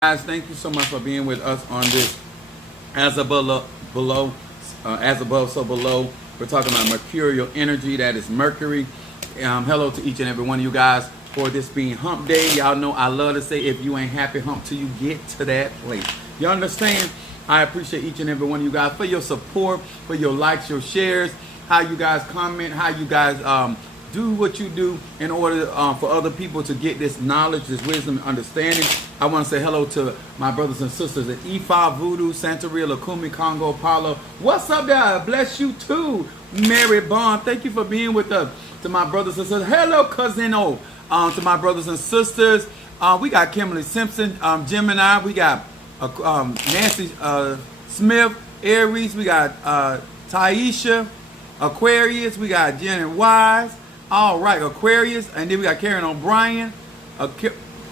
Guys, thank you so much for being with us on this as above, so below. We're talking about mercurial energy, that is Mercury. Hello to each and every one of you guys for this being hump day. Y'all know I love to say, if you ain't happy, hump till you get to that place. You understand? I appreciate each and every one of you guys for your support, for your likes, your shares, how you guys comment, how you guys do what you do in order for other people to get this knowledge, this wisdom, and understanding. I want to say hello to my brothers and sisters at E5, Voodoo, Santeria, Lukumi, Congo, Apollo. What's up there? Bless you too, Mary Bond. Thank you for being with us. To my brothers and sisters, hello, Cousin O. To my brothers and sisters, we got Kimberly Simpson, Gemini. We got Nancy Smith, Aries. We got Taisha, Aquarius. We got Janet Wise. All right, Aquarius, and then we got Karen O'Brien.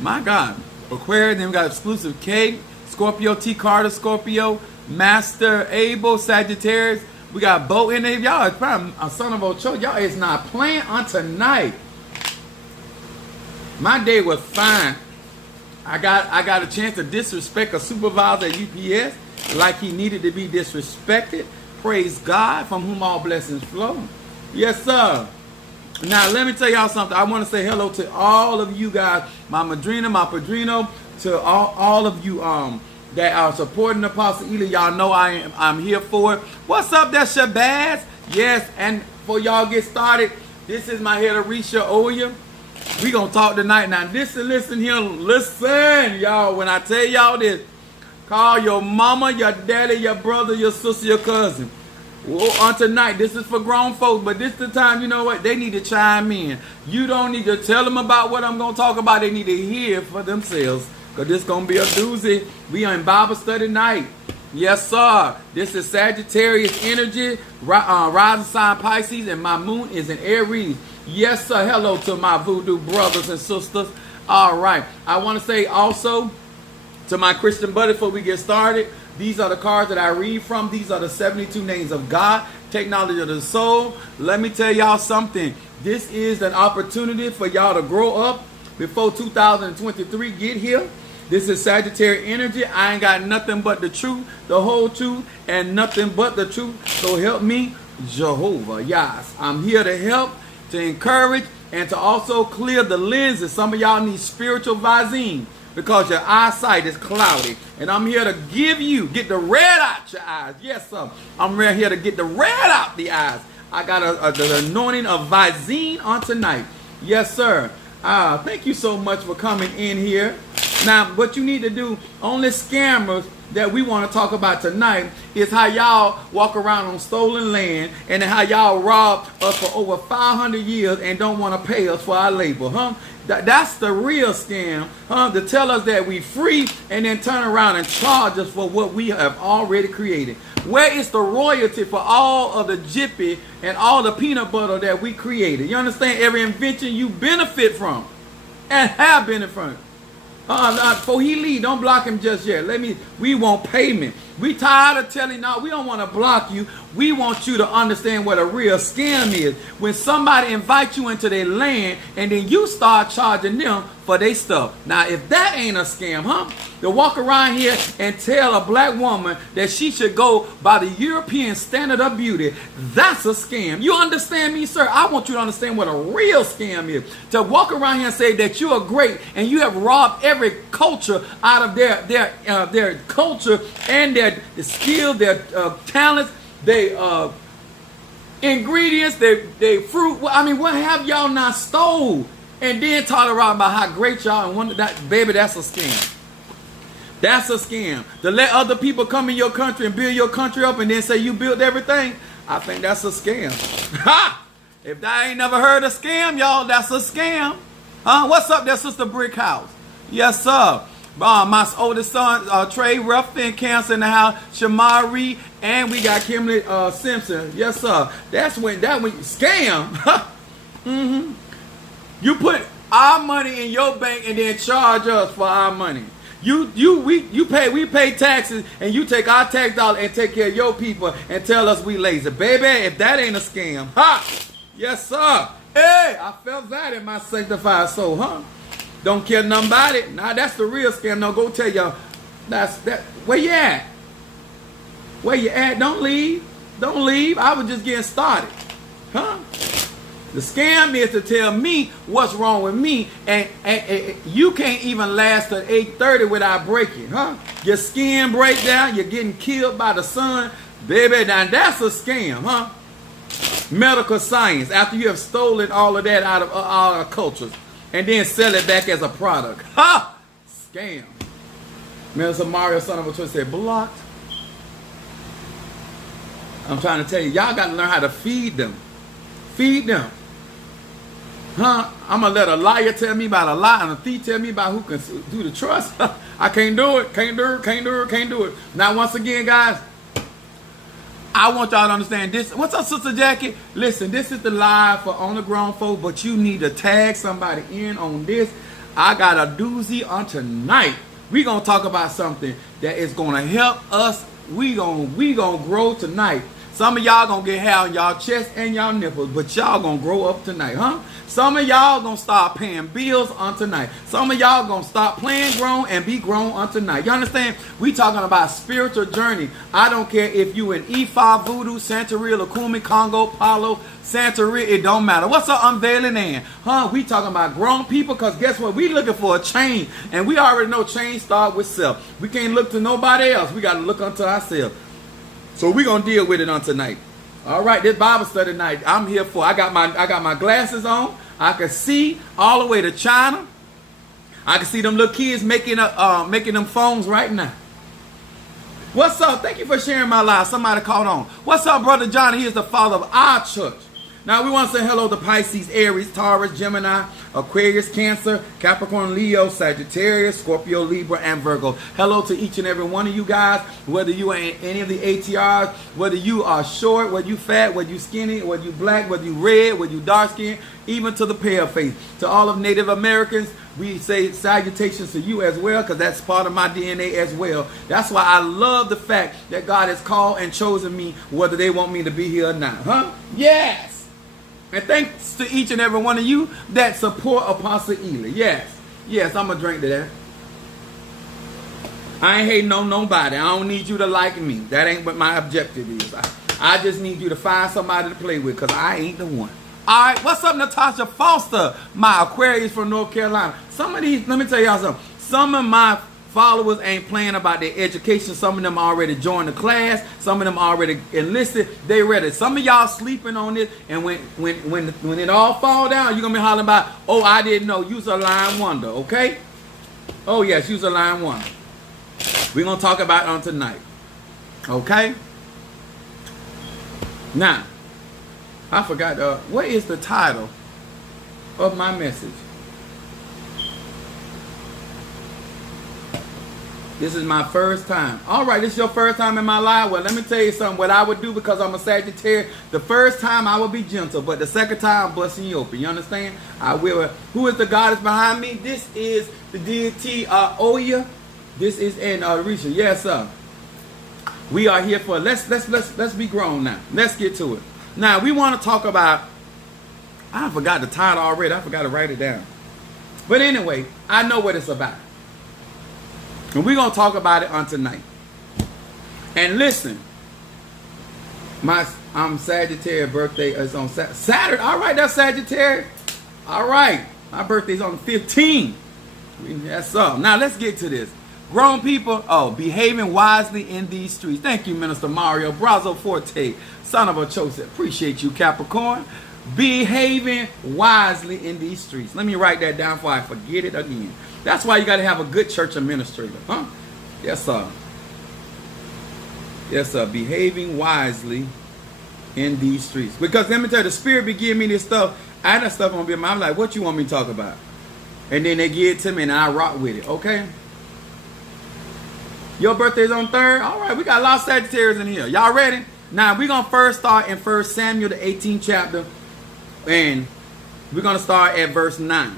My God, Aquarius. Then we got Exclusive K, Scorpio, T Carter, Scorpio, Master Abel, Sagittarius. We got Bo in there. Y'all is probably a son of Ocho. Y'all is not playing on tonight. My day was fine. I got a chance to disrespect a supervisor at UPS like he needed to be disrespected. Praise God, from whom all blessings flow. Yes, sir. Now, let me tell y'all something. I want to say hello to all of you guys, my madrina, my padrino, to all of you that are supporting Apostle Ely. Y'all know I'm here for it. What's up, that's Shabazz? Yes, and before y'all get started, this is my head Arisha Oya. We gonna talk tonight. Now, listen here, listen, y'all. When I tell y'all this, call your mama, your daddy, your brother, your sister, your cousin. Well, on tonight, this is for grown folks, but this is the time, you know what, they need to chime in. You don't need to tell them about what I'm going to talk about. They need to hear for themselves, because this is going to be a doozy. We are in Bible study night. Yes, sir. This is Sagittarius energy, rising sign Pisces, and my moon is in Aries. Yes, sir. Hello to my voodoo brothers and sisters. All right. I want to say also to my Christian buddy before we get started, these are the cards that I read from. These are the 72 names of God, take knowledge of the soul. Let me tell y'all something. This is an opportunity for y'all to grow up before 2023 get here. This is Sagittarius energy. I ain't got nothing but the truth, the whole truth, and nothing but the truth. So help me, Jehovah. Yes, I'm here to help, to encourage, and to also clear the lenses. Some of y'all need spiritual visine, because your eyesight is cloudy. And I'm here to get the red out your eyes. Yes, sir. I'm right here to get the red out the eyes. I got the anointing of Visine on tonight. Yes, sir. Thank you so much for coming in here. Now, what you need to do, only scammers that we want to talk about tonight is how y'all walk around on stolen land and how y'all robbed us for over 500 years and don't want to pay us for our labor, huh? That's the real scam, huh? To tell us that we free and then turn around and charge us for what we have already created. Where is the royalty for all of the jiffy and all the peanut butter that we created? You understand? Every invention you benefit from and have benefited from. Before he leave, don't block him just yet. We want payment. We tired of telling, no, we don't want to block you. We want you to understand what a real scam is. When somebody invites you into their land and then you start charging them for their stuff. Now, if that ain't a scam, huh? To walk around here and tell a black woman that she should go by the European standard of beauty, that's a scam. You understand me, sir? I want you to understand what a real scam is. To walk around here and say that you are great and you have robbed every culture out of their culture and their skills, their talents, their ingredients, their fruit. I mean, what have y'all not stole? And then talk around about how great y'all and wonder that, baby, that's a scam. That's a scam. To let other people come in your country and build your country up and then say you built everything, I think that's a scam. Ha! If I ain't never heard of scam, y'all, that's a scam. Huh? What's up there, Sister Brick House? Yes, sir. My oldest son, Trey Ruffin, Cancer in the house, Shamari, and we got Kimberly Simpson. Yes, sir. That when scam. Mm-hmm. You put our money in your bank and then charge us for our money. We pay taxes, and you take our tax dollar and take care of your people and tell us we lazy. Baby, if that ain't a scam, ha! Yes, sir. Hey, I felt that in my sanctified soul, huh? Don't care nothing about it. Now that's the real scam. No, go tell y'all. That's that. Where you at? Where you at? Don't leave. Don't leave. I was just getting started. Huh? The scam is to tell me what's wrong with me, and you can't even last till 8:30 without breaking, huh? Your skin break down, you're getting killed by the sun, baby. Now that's a scam, huh? Medical science, after you have stolen all of that out of our cultures, and then sell it back as a product, ha! Scam. Minister Mario, son of a twist, said blocked. I'm trying to tell you, y'all got to learn how to feed them. Feed them. Huh? I'm going to let a liar tell me about a lie and a thief tell me about who can do the trust. I can't do it. Can't do it. Can't do it. Can't do it. Now, once again, guys, I want y'all to understand this. What's up, Sister Jackie? Listen, this is the live for On the Grown Folk, but you need to tag somebody in on this. I got a doozy on tonight. We're going to talk about something that is going to help us. We gonna grow tonight. Some of y'all gonna get hair on y'all chest and y'all nipples, but y'all gonna grow up tonight, huh? Some of y'all gonna start paying bills on tonight. Some of y'all gonna stop playing grown and be grown on tonight. You understand? We talking about spiritual journey. I don't care if you in Ifa, Voodoo, Santeria, Lukumi, Congo, Palo, Santeria, it don't matter. What's up, unveiling in? Huh? We talking about grown people, because guess what? We looking for a change, and we already know change start with self. We can't look to nobody else. We gotta look unto ourselves. So we're gonna deal with it on tonight. All right, this Bible study night, I'm here for. I got my glasses on. I can see all the way to China. I can see them little kids making them phones right now. What's up? Thank you for sharing my live. Somebody called on. What's up, Brother Johnny? He is the father of our church. Now, we want to say hello to Pisces, Aries, Taurus, Gemini, Aquarius, Cancer, Capricorn, Leo, Sagittarius, Scorpio, Libra, and Virgo. Hello to each and every one of you guys, whether you are in any of the ATRs, whether you are short, whether you fat, whether you skinny, whether you black, whether you red, whether you dark skin, even to the pale face. To all of Native Americans, we say salutations to you as well, because that's part of my DNA as well. That's why I love the fact that God has called and chosen me, whether they want me to be here or not. Huh? Yes. And thanks to each and every one of you that support Apostle Ely. Yes. Yes, I'm going to drink to that. I ain't hating on nobody. I don't need you to like me. That ain't what my objective is. I just need you to find somebody to play with, because I ain't the one. All right, what's up, Natasha Foster, my Aquarius from North Carolina? Some of these, let me tell y'all something. Some of my followers ain't playing about their education. Some of them already joined the class. Some of them already enlisted. They ready. Some of y'all sleeping on this, and when it all fall down, you're gonna be hollering about, oh, I didn't know. You's a lying wonder, okay? Oh yes, you's a lying wonder. We're gonna talk about it on tonight, okay? Now, I forgot. What is the title of my message? This is my first time. All right, this is your first time in my life. Well, let me tell you something. What I would do, because I'm a Sagittarius, the first time I will be gentle, but the second time I'm busting you open. You understand? I will. Who is the goddess behind me? This is the deity Oya. This is in Risha. Yes, sir. We are here for. Let's be grown now. Let's get to it. Now we want to talk about. I forgot the title already. I forgot to write it down. But anyway, I know what it's about. And we're going to talk about it on tonight. And listen, I'm Sagittarius, birthday is on Saturday. All right, that's Sagittarius. All right, my birthday's on the 15th. That's up. Now let's get to this. Grown people, behaving wisely in these streets. Thank you, Minister Mario Brazo Forte, son of a Chose. Appreciate you, Capricorn. Behaving wisely in these streets. Let me write that down before I forget it again. That's why you got to have a good church administrator, huh? Yes, sir. Yes, sir. Behaving wisely in these streets. Because let me tell you, the Spirit be giving me this stuff. I had that stuff on my mind. I'm like, what you want me to talk about? And then they give it to me, and I rock with it, okay? Your birthday's on 3rd? All right, we got a lot of Sagittarius in here. Y'all ready? Now, we're going to first start in 1 Samuel, the 18th chapter. And we're going to start at verse 9.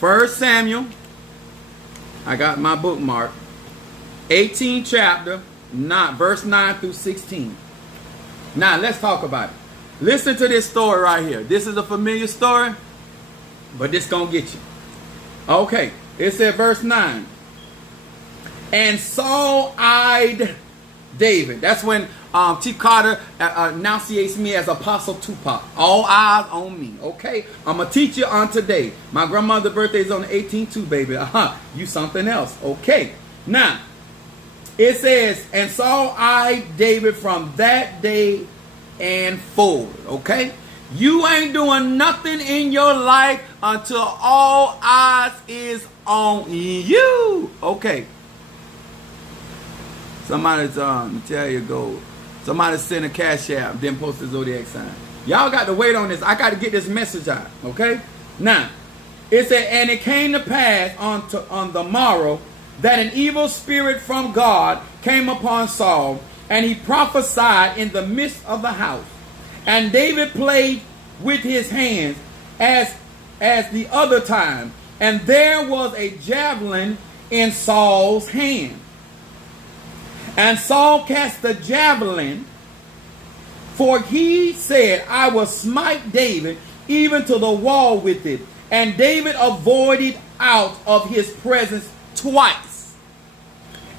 1 Samuel. I got my bookmark. 18th chapter, verse 9 through 16. Now, let's talk about it. Listen to this story right here. This is a familiar story, but this gonna get you. Okay, it said verse 9. And Saul eyed David. That's when T. Carter enunciates me as Apostle Tupac. All eyes on me. Okay, I'm a teacher on today. My grandmother's birthday is on the 18th too, baby. You something else. Okay, now it says, and Saul eyed David from that day and forward. Okay, you ain't doing nothing in your life until all eyes is on you. Okay. Somebody's tell you go. Somebody send a cash app, then post the zodiac sign. Y'all got to wait on this. I got to get this message out. Okay. Now, it said, and it came to pass on the morrow that an evil spirit from God came upon Saul, and he prophesied in the midst of the house. And David played with his hands as the other time, and there was a javelin in Saul's hand. And Saul cast the javelin, for he said, I will smite David even to the wall with it. And David avoided out of his presence twice.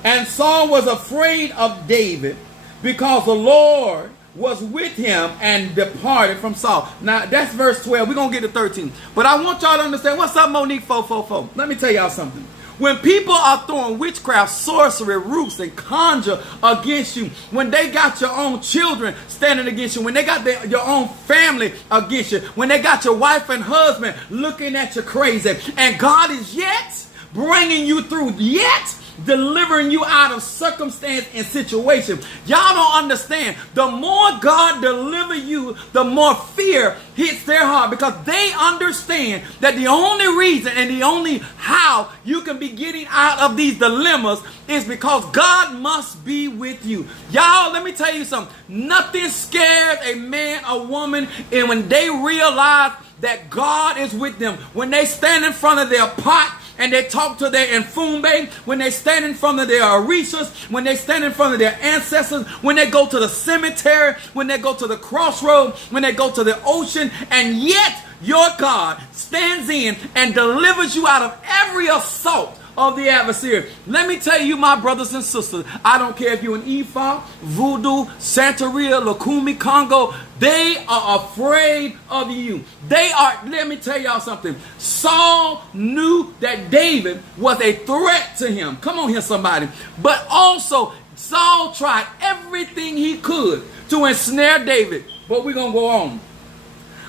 And Saul was afraid of David, because the Lord was with him and departed from Saul. Now, that's verse 12. We're going to get to 13. But I want y'all to understand. What's up, Monique 444? Let me tell y'all something. When people are throwing witchcraft, sorcery, roots, and conjure against you, when they got your own children standing against you, when they got your own family against you, when they got your wife and husband looking at you crazy, and God is yet bringing you through, yet delivering you out of circumstance and situation. Y'all don't understand. The more God deliver you, the more fear hits their heart, because they understand that the only reason and the only how you can be getting out of these dilemmas is because God must be with you. Y'all, let me tell you something. Nothing scares a man or woman, and when they realize that God is with them, when they stand in front of their pot and they talk to their Mfumbe, when they stand in front of their Orishas, when they stand in front of their ancestors, when they go to the cemetery, when they go to the crossroad, when they go to the ocean, and yet your God stands in and delivers you out of every assault of the adversary. Let me tell you, my brothers and sisters, I don't care if you're in Ifa, Voodoo, Santeria, Lukumi, Congo, they are afraid of you. They are, let me tell y'all something. Saul knew that David was a threat to him. Come on here, somebody. But also, Saul tried everything he could to ensnare David. But we're going to go on.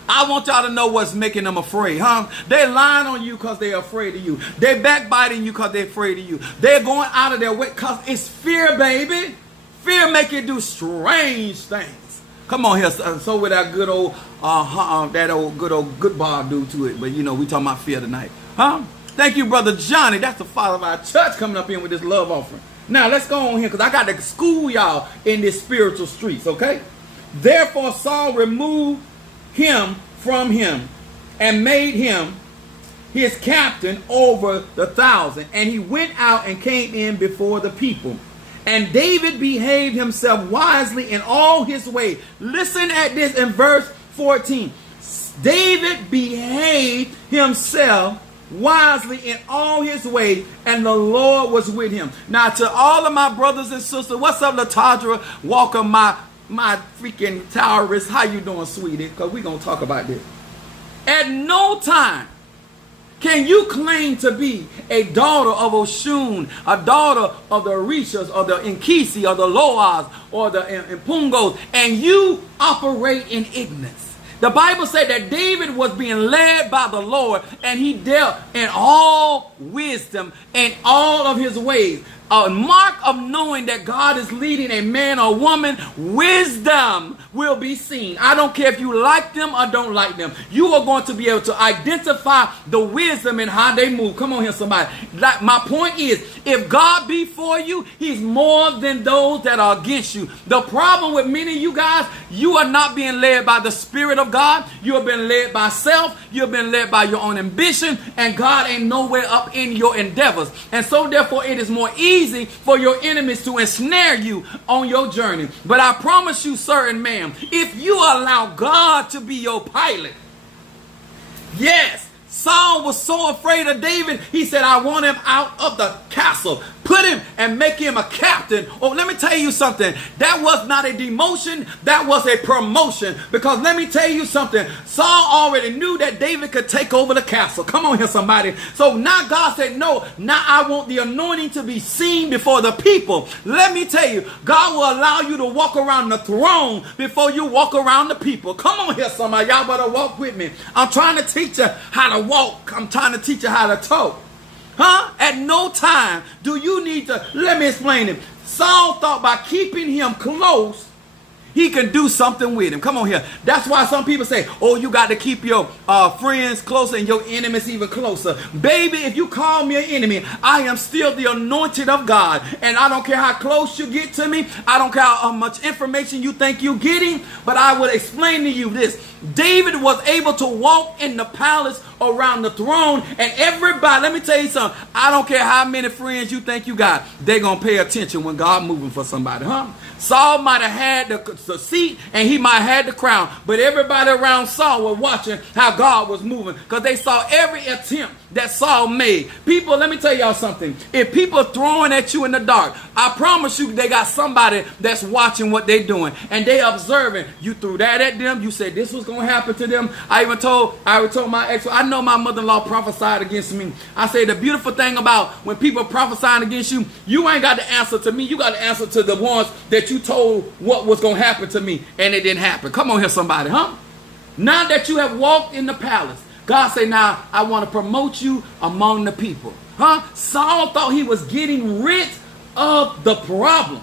I want y'all to know what's making them afraid, huh? They're lying on you because they're afraid of you. They're backbiting you because they're afraid of you. They're going out of their way because it's fear, baby. Fear make you do strange things. Come on here. So with that good old, good bar do to it. But you know, we talking about fear tonight, huh? Thank you, Brother Johnny. That's the father of our church coming up in with this love offering. Now let's go on here, because I got to school y'all in these spiritual streets, okay? Therefore Saul removed him from him and made him his captain over 1,000, and he went out and came in before the people. And David behaved himself wisely in all his ways. Listen at this in verse 14. David behaved himself wisely in all his ways, and the Lord was with him. Now, to all of my brothers and sisters, what's up, Latadra Walker, my freaking terrorist? How you doing, sweetie? Because we're going to talk about this. At no time can you claim to be a daughter of Oshun, a daughter of the Orishas, or the Nkisi, or the Loas, or the Impungos, and you operate in ignorance. The Bible said that David was being led by the Lord, and he dealt in all wisdom and all of his ways. A mark of knowing that God is leading a man or woman, wisdom will be seen. I don't care if you like them or don't like them. You are going to be able to identify the wisdom in how they move. Come on here, somebody. Like, my point is, if God be for you, he's more than those that are against you. The problem with many of you guys, you are not being led by the Spirit of God. You have been led by self. You have been led by your own ambition. And God ain't nowhere up in your endeavors. And so therefore, it is more easy for your enemies to ensnare you on your journey. But I promise you, sir and ma'am, if you allow God to be your pilot, yes, Saul was so afraid of David, he said, I want him out of the castle. Put him and make him a captain. Oh, let me tell you something. That was not a demotion. That was a promotion. Because let me tell you something. Saul already knew that David could take over the castle. Come on here, somebody. So now God said, no, now I want the anointing to be seen before the people. Let me tell you, God will allow you to walk around the throne before you walk around the people. Come on here, somebody. Y'all better walk with me. I'm trying to teach you how to walk. I'm trying to teach you how to talk. Huh? At no time do you need to, let me explain it. Saul thought by keeping him close, he can do something with him. Come on here. That's why some people say, oh, you got to keep your friends closer and your enemies even closer. Baby, if you call me an enemy, I am still the anointed of God. And I don't care how close you get to me. I don't care how much information you think you're getting. But I will explain to you this. David was able to walk in the palace around the throne, and everybody, let me tell you something, I don't care how many friends you think you got, they're going to pay attention when God moving for somebody, huh? Saul might have had the seat and he might have had the crown, but everybody around Saul was watching how God was moving because they saw every attempt that Saul made. People, let me tell y'all something. If people are throwing at you in the dark, I promise you they got somebody that's watching what they're doing and they observing. You threw that at them. You said this was going to happen to them. I already told my ex, I know my mother-in-law prophesied against me. I say the beautiful thing about when people are prophesying against you, you ain't got to answer to me. You got to answer to the ones that you told what was going to happen to me and it didn't happen. Come on here, somebody, huh? Now that you have walked in the palace, God say, now I want to promote you among the people. Huh? Saul thought he was getting rid of the problem.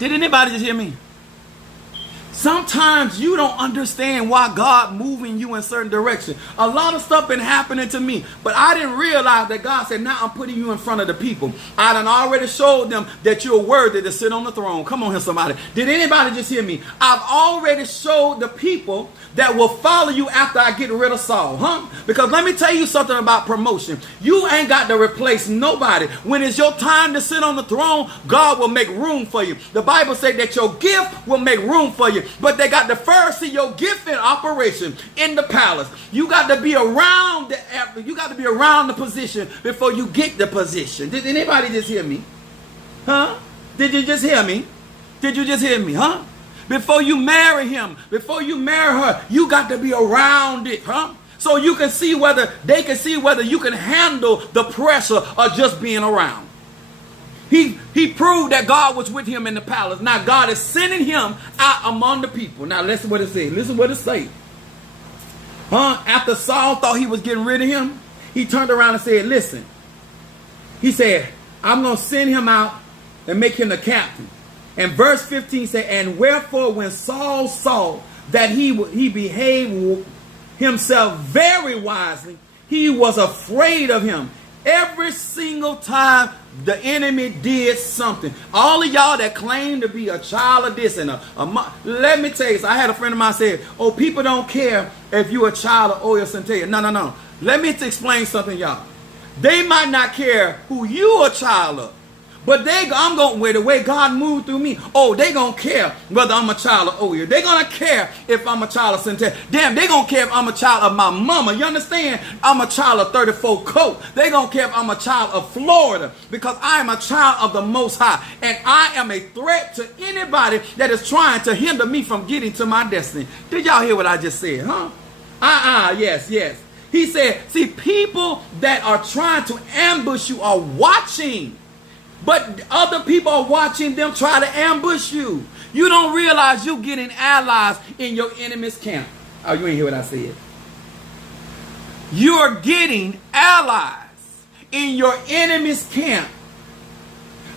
Did anybody just hear me? Sometimes you don't understand why God moving you in certain direction. A lot of stuff been happening to me, but I didn't realize that God said, now I'm putting you in front of the people. I done already showed them that you're worthy to sit on the throne. Come on here, somebody. Did anybody just hear me? I've already showed the people that will follow you after I get rid of Saul, huh? Because let me tell you something about promotion. You ain't got to replace nobody. When it's your time to sit on the throne, God will make room for you. The Bible says that your gift will make room for you. But they got to first see your gift in operation in the palace. You got to be around the position before you get the position. Did anybody just hear me? Huh? Did you just hear me? Did you just hear me? Huh? Before you marry him, before you marry her, you got to be around it, huh? So you can see whether they can see whether you can handle the pressure of just being around. He proved that God was with him in the palace. Now God is sending him out among the people. Now listen what it says. Listen what it says. Huh? After Saul thought he was getting rid of him, he turned around and said, listen. He said, I'm going to send him out and make him the captain. And verse 15 said, and wherefore when Saul saw that he behaved himself very wisely, he was afraid of him. Every single time the enemy did something. All of y'all that claim to be a child of this and let me tell you, so I had a friend of mine said, oh, people don't care if you're a child of Oya Centella. No. Let me explain something, y'all. They might not care who you are a child of. But the way God moved through me, they gonna care whether I'm a child of Oya. They gonna care if I'm a child of Centella. Damn, they gonna care if I'm a child of my mama. You understand? I'm a child of 34 Coat. They gonna care if I'm a child of Florida because I am a child of the Most High. And I am a threat to anybody that is trying to hinder me from getting to my destiny. Did y'all hear what I just said, huh? Yes. He said, see, people that are trying to ambush you are watching. But other people are watching them try to ambush you. You don't realize you're getting allies in your enemy's camp. Oh, you ain't hear what I said. You're getting allies in your enemy's camp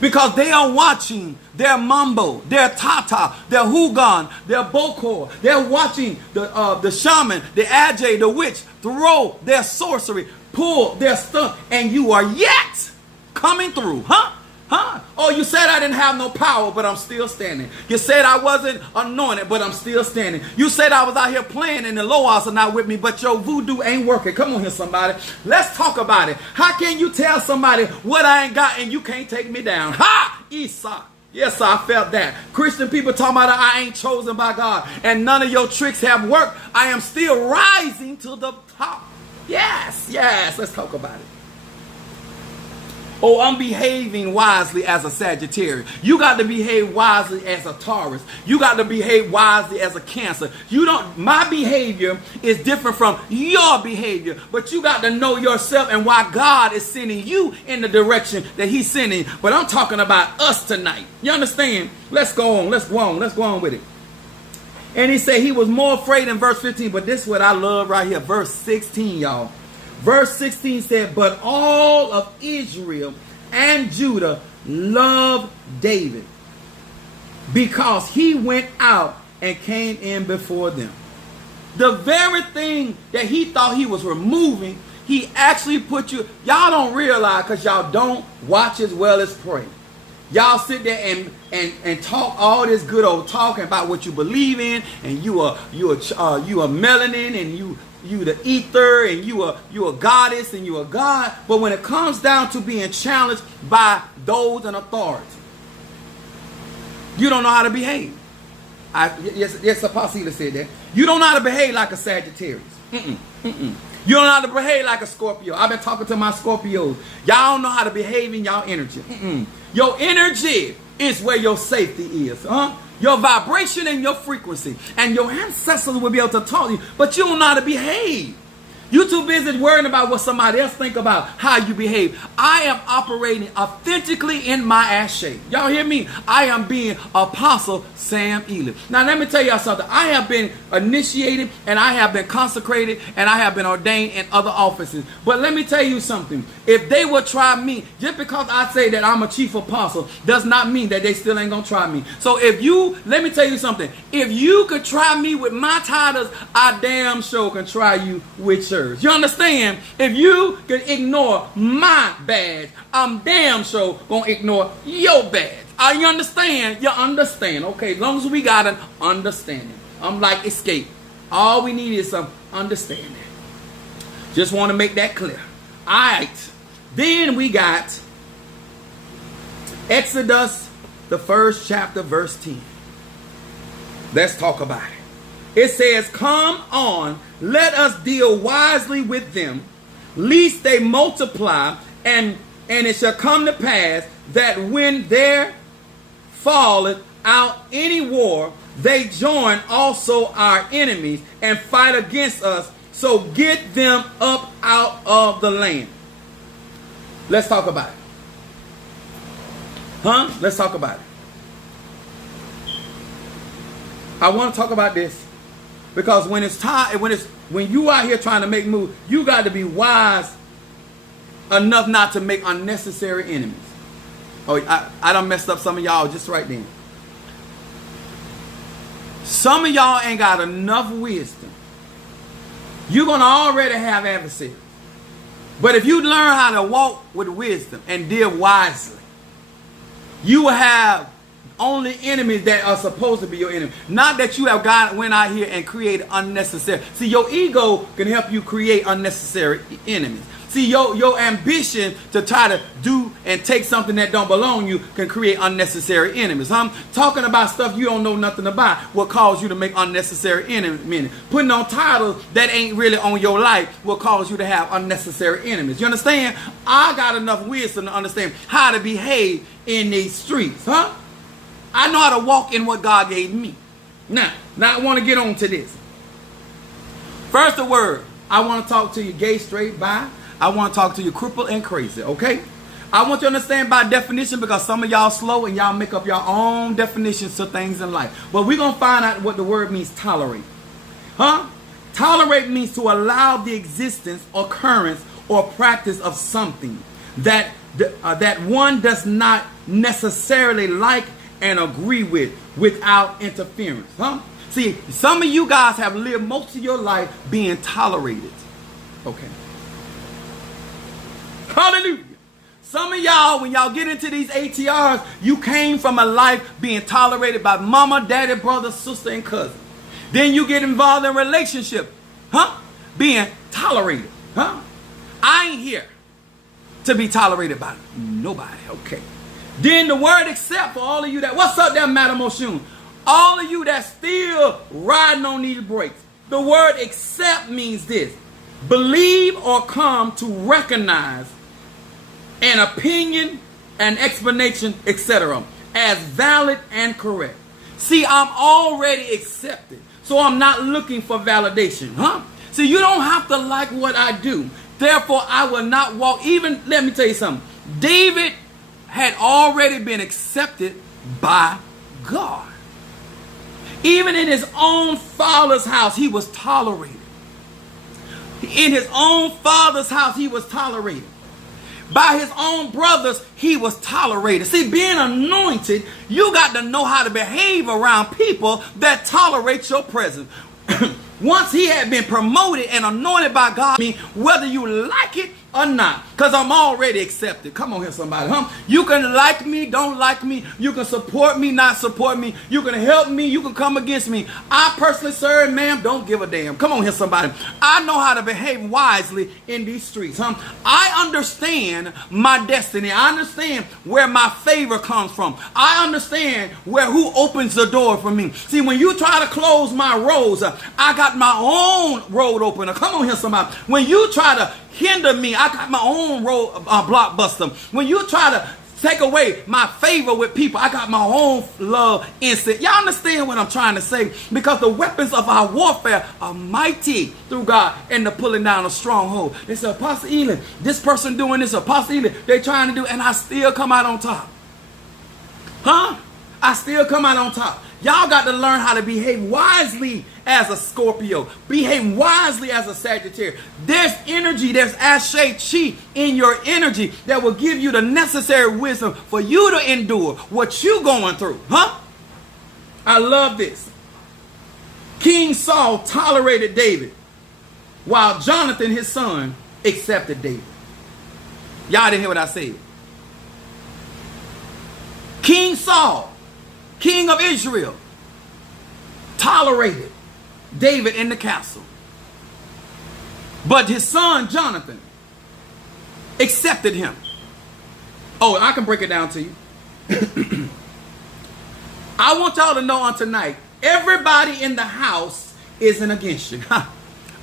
because they are watching their Mambo, their Tata, their Hugon, their Bokor. They're watching the shaman, the Ajay, the witch throw their sorcery, pull their stuff, and you are yet coming through, huh? Oh, you said I didn't have no power, but I'm still standing. You said I wasn't anointed, but I'm still standing. You said I was out here playing and the Loas are not with me, but your voodoo ain't working. Come on here, somebody. Let's talk about it. How can you tell somebody what I ain't got and you can't take me down? Ha! Esau. Yes, I felt that. Christian people talking about I ain't chosen by God and none of your tricks have worked. I am still rising to the top. Yes, yes. Let's talk about it. Oh, I'm behaving wisely as a Sagittarius. You got to behave wisely as a Taurus. You got to behave wisely as a Cancer. My behavior is different from your behavior, but you got to know yourself and why God is sending you in the direction that he's sending. But I'm talking about us tonight. You understand? Let's go on. Let's go on with it. And he said he was more afraid in verse 15, but this is what I love right here. Verse 16, y'all. Verse 16 said, but all of Israel and Judah loved David because he went out and came in before them. The very thing that he thought he was removing, he actually put you. Y'all don't realize because y'all don't watch as well as pray. Y'all sit there and talk all this good old talking about what you believe in, and you are melanin, and you the ether, and you a goddess, and you a god. But when it comes down to being challenged by those in authority, you don't know how to behave. Yes, Apostle said that. You don't know how to behave like a Sagittarius. You don't know how to behave like a Scorpio. I've been talking to my Scorpios. Y'all don't know how to behave in y'all energy. Your energy is where your safety is. Your vibration and your frequency. And your ancestors will be able to talk to you. But you don't know how to behave. You too busy worrying about what somebody else think about how you behave. I am operating authentically in my ass shape. Y'all hear me? I am being Apostle Sam Ely. Now let me tell y'all something. I have been initiated, and I have been consecrated, and I have been ordained in other offices. But let me tell you something. If they would try me, just because I say that I'm a chief apostle does not mean that they still ain't gonna try me. So let me tell you something. If you could try me with my titles, I damn sure can try you with yours. You understand? If you can ignore my badge, I'm damn sure gonna ignore your badge. You understand? You understand. Okay, as long as we got an understanding. I'm like Escape. All we need is some understanding. Just want to make that clear. All right. Then we got Exodus, the 1st chapter, verse 10. Let's talk about it. It says, come on, let us deal wisely with them, lest they multiply, and it shall come to pass that when there falleth out any war, they join also our enemies and fight against us. So get them up out of the land. Let's talk about it. Let's talk about it. I want to talk about this because when it's time, when you out here trying to make moves, you got to be wise enough not to make unnecessary enemies. Oh, I done messed up some of y'all just right then. Some of y'all ain't got enough wisdom. You're going to already have adversaries. But if you learn how to walk with wisdom and deal wisely, you will have only enemies that are supposed to be your enemy. Not that you have went out here and created unnecessary. See, your ego can help you create unnecessary enemies. See, your ambition to try to do and take something that don't belong to you can create unnecessary enemies. Talking about stuff you don't know nothing about will cause you to make unnecessary enemies. Putting on titles that ain't really on your life will cause you to have unnecessary enemies. You understand? I got enough wisdom to understand how to behave in these streets. I know how to walk in what God gave me. Now I want to get on to this. First, the word. I want to talk to you gay, straight, bi. I want to talk to you crippled and crazy, okay? I want you to understand by definition because some of y'all slow and y'all make up your own definitions to things in life. But we're going to find out what the word means, tolerate. Tolerate means to allow the existence, occurrence, or practice of something that one does not necessarily like and agree with without interference. See, some of you guys have lived most of your life being tolerated. Okay. Hallelujah. Some of y'all, when y'all get into these ATRs, you came from a life being tolerated by mama, daddy, brother, sister, and cousin. Then you get involved in a relationship. Being tolerated. I ain't here to be tolerated by nobody. Okay. Then the word accept for all of you that, what's up there, Madam Oshun? All of you that still riding on these brakes. The word accept means this. believe or come to recognize an opinion, an explanation, etc. as valid and correct. See, I'm already accepted, so I'm not looking for validation, huh? See, you don't have to like what I do. Therefore, I will not walk. Even, let me tell you something. David had already been accepted by God. Even in his own father's house, he was tolerated. In his own father's house, he was tolerated. By his own brothers, he was tolerated. See, being anointed, you got to know how to behave around people that tolerate your presence. Once he had been promoted and anointed by God, whether you like it or not, because I'm already accepted. Come on here, somebody. You can like me, don't like me. You can support me, not support me. You can help me, you can come against me. I personally, sir and ma'am, don't give a damn. Come on here, somebody. I know how to behave wisely in these streets. I understand my destiny. I understand where my favor comes from. I understand who opens the door for me. See, when you try to close my roads, I got my own road opener. Come on here, somebody. When you try to hinder me, I got my own road blockbuster. When you try to take away my favor with people, I got my own love instant. Y'all understand what I'm trying to say? Because the weapons of our warfare are mighty through God and the pulling down a stronghold. It's Apostle Ely, this person doing this, Apostle Ely, they trying to do, and I still come out on top. Huh? I still come out on top. Y'all got to learn how to behave wisely as a Scorpio. Behave wisely as a Sagittarius. There's energy, there's Ashe Chi in your energy that will give you the necessary wisdom for you to endure what you're going through. Huh? I love this. King Saul tolerated David while Jonathan, his son, accepted David. Y'all didn't hear what I said. King Saul, king of Israel, tolerated David in the castle. But his son Jonathan accepted him. Oh, I can break it down to you. I want y'all to know on tonight, everybody in the house isn't against you. I'm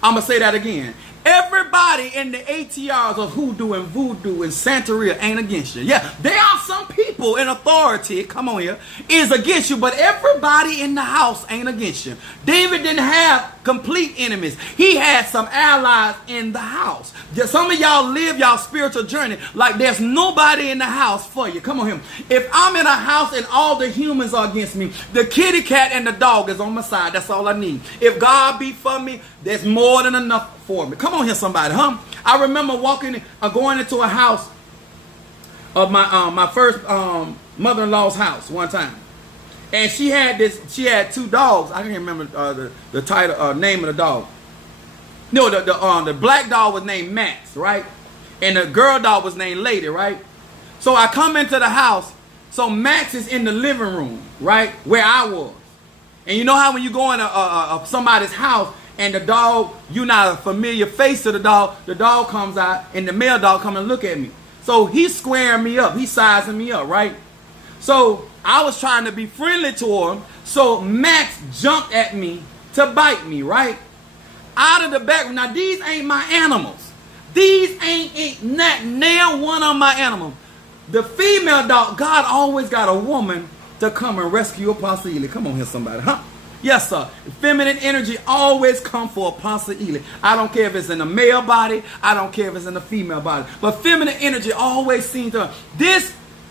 going to say that again. Everybody in the ATRs of hoodoo and voodoo and Santeria ain't against you. Yeah, there are some people in authority, come on here, is against you, but everybody in the house ain't against you. David didn't have complete enemies. He had some allies in the house. Some of y'all live y'all spiritual journey like there's nobody in the house for you. Come on here. If I'm in a house and all the humans are against me, the kitty cat and the dog is on my side. That's all I need. If God be for me, there's more than enough for me. Come on here, somebody, huh? I remember going into a house of my first mother-in-law's house one time, and she had two dogs. I can't remember the title, name of the dog. No, the black dog was named Max, right? And the girl dog was named Lady, right? So I come into the house. So Max is in the living room, right, where I was. And you know how when you go into somebody's house, and the dog, you're not a familiar face to the dog comes out, and the male dog come and look at me. So he's squaring me up. He's sizing me up, right? So I was trying to be friendly to him. So Max jumped at me to bite me, right? Out of the back. Now, these ain't my animals. These ain't not nail one of my animals. The female dog, God always got a woman to come and rescue Apostle Ely. Come on here, somebody, huh? Yes, sir. Feminine energy always come for Apostle Ely. I don't care if it's in the male body. I don't care if it's in the female body. But feminine energy always seems to...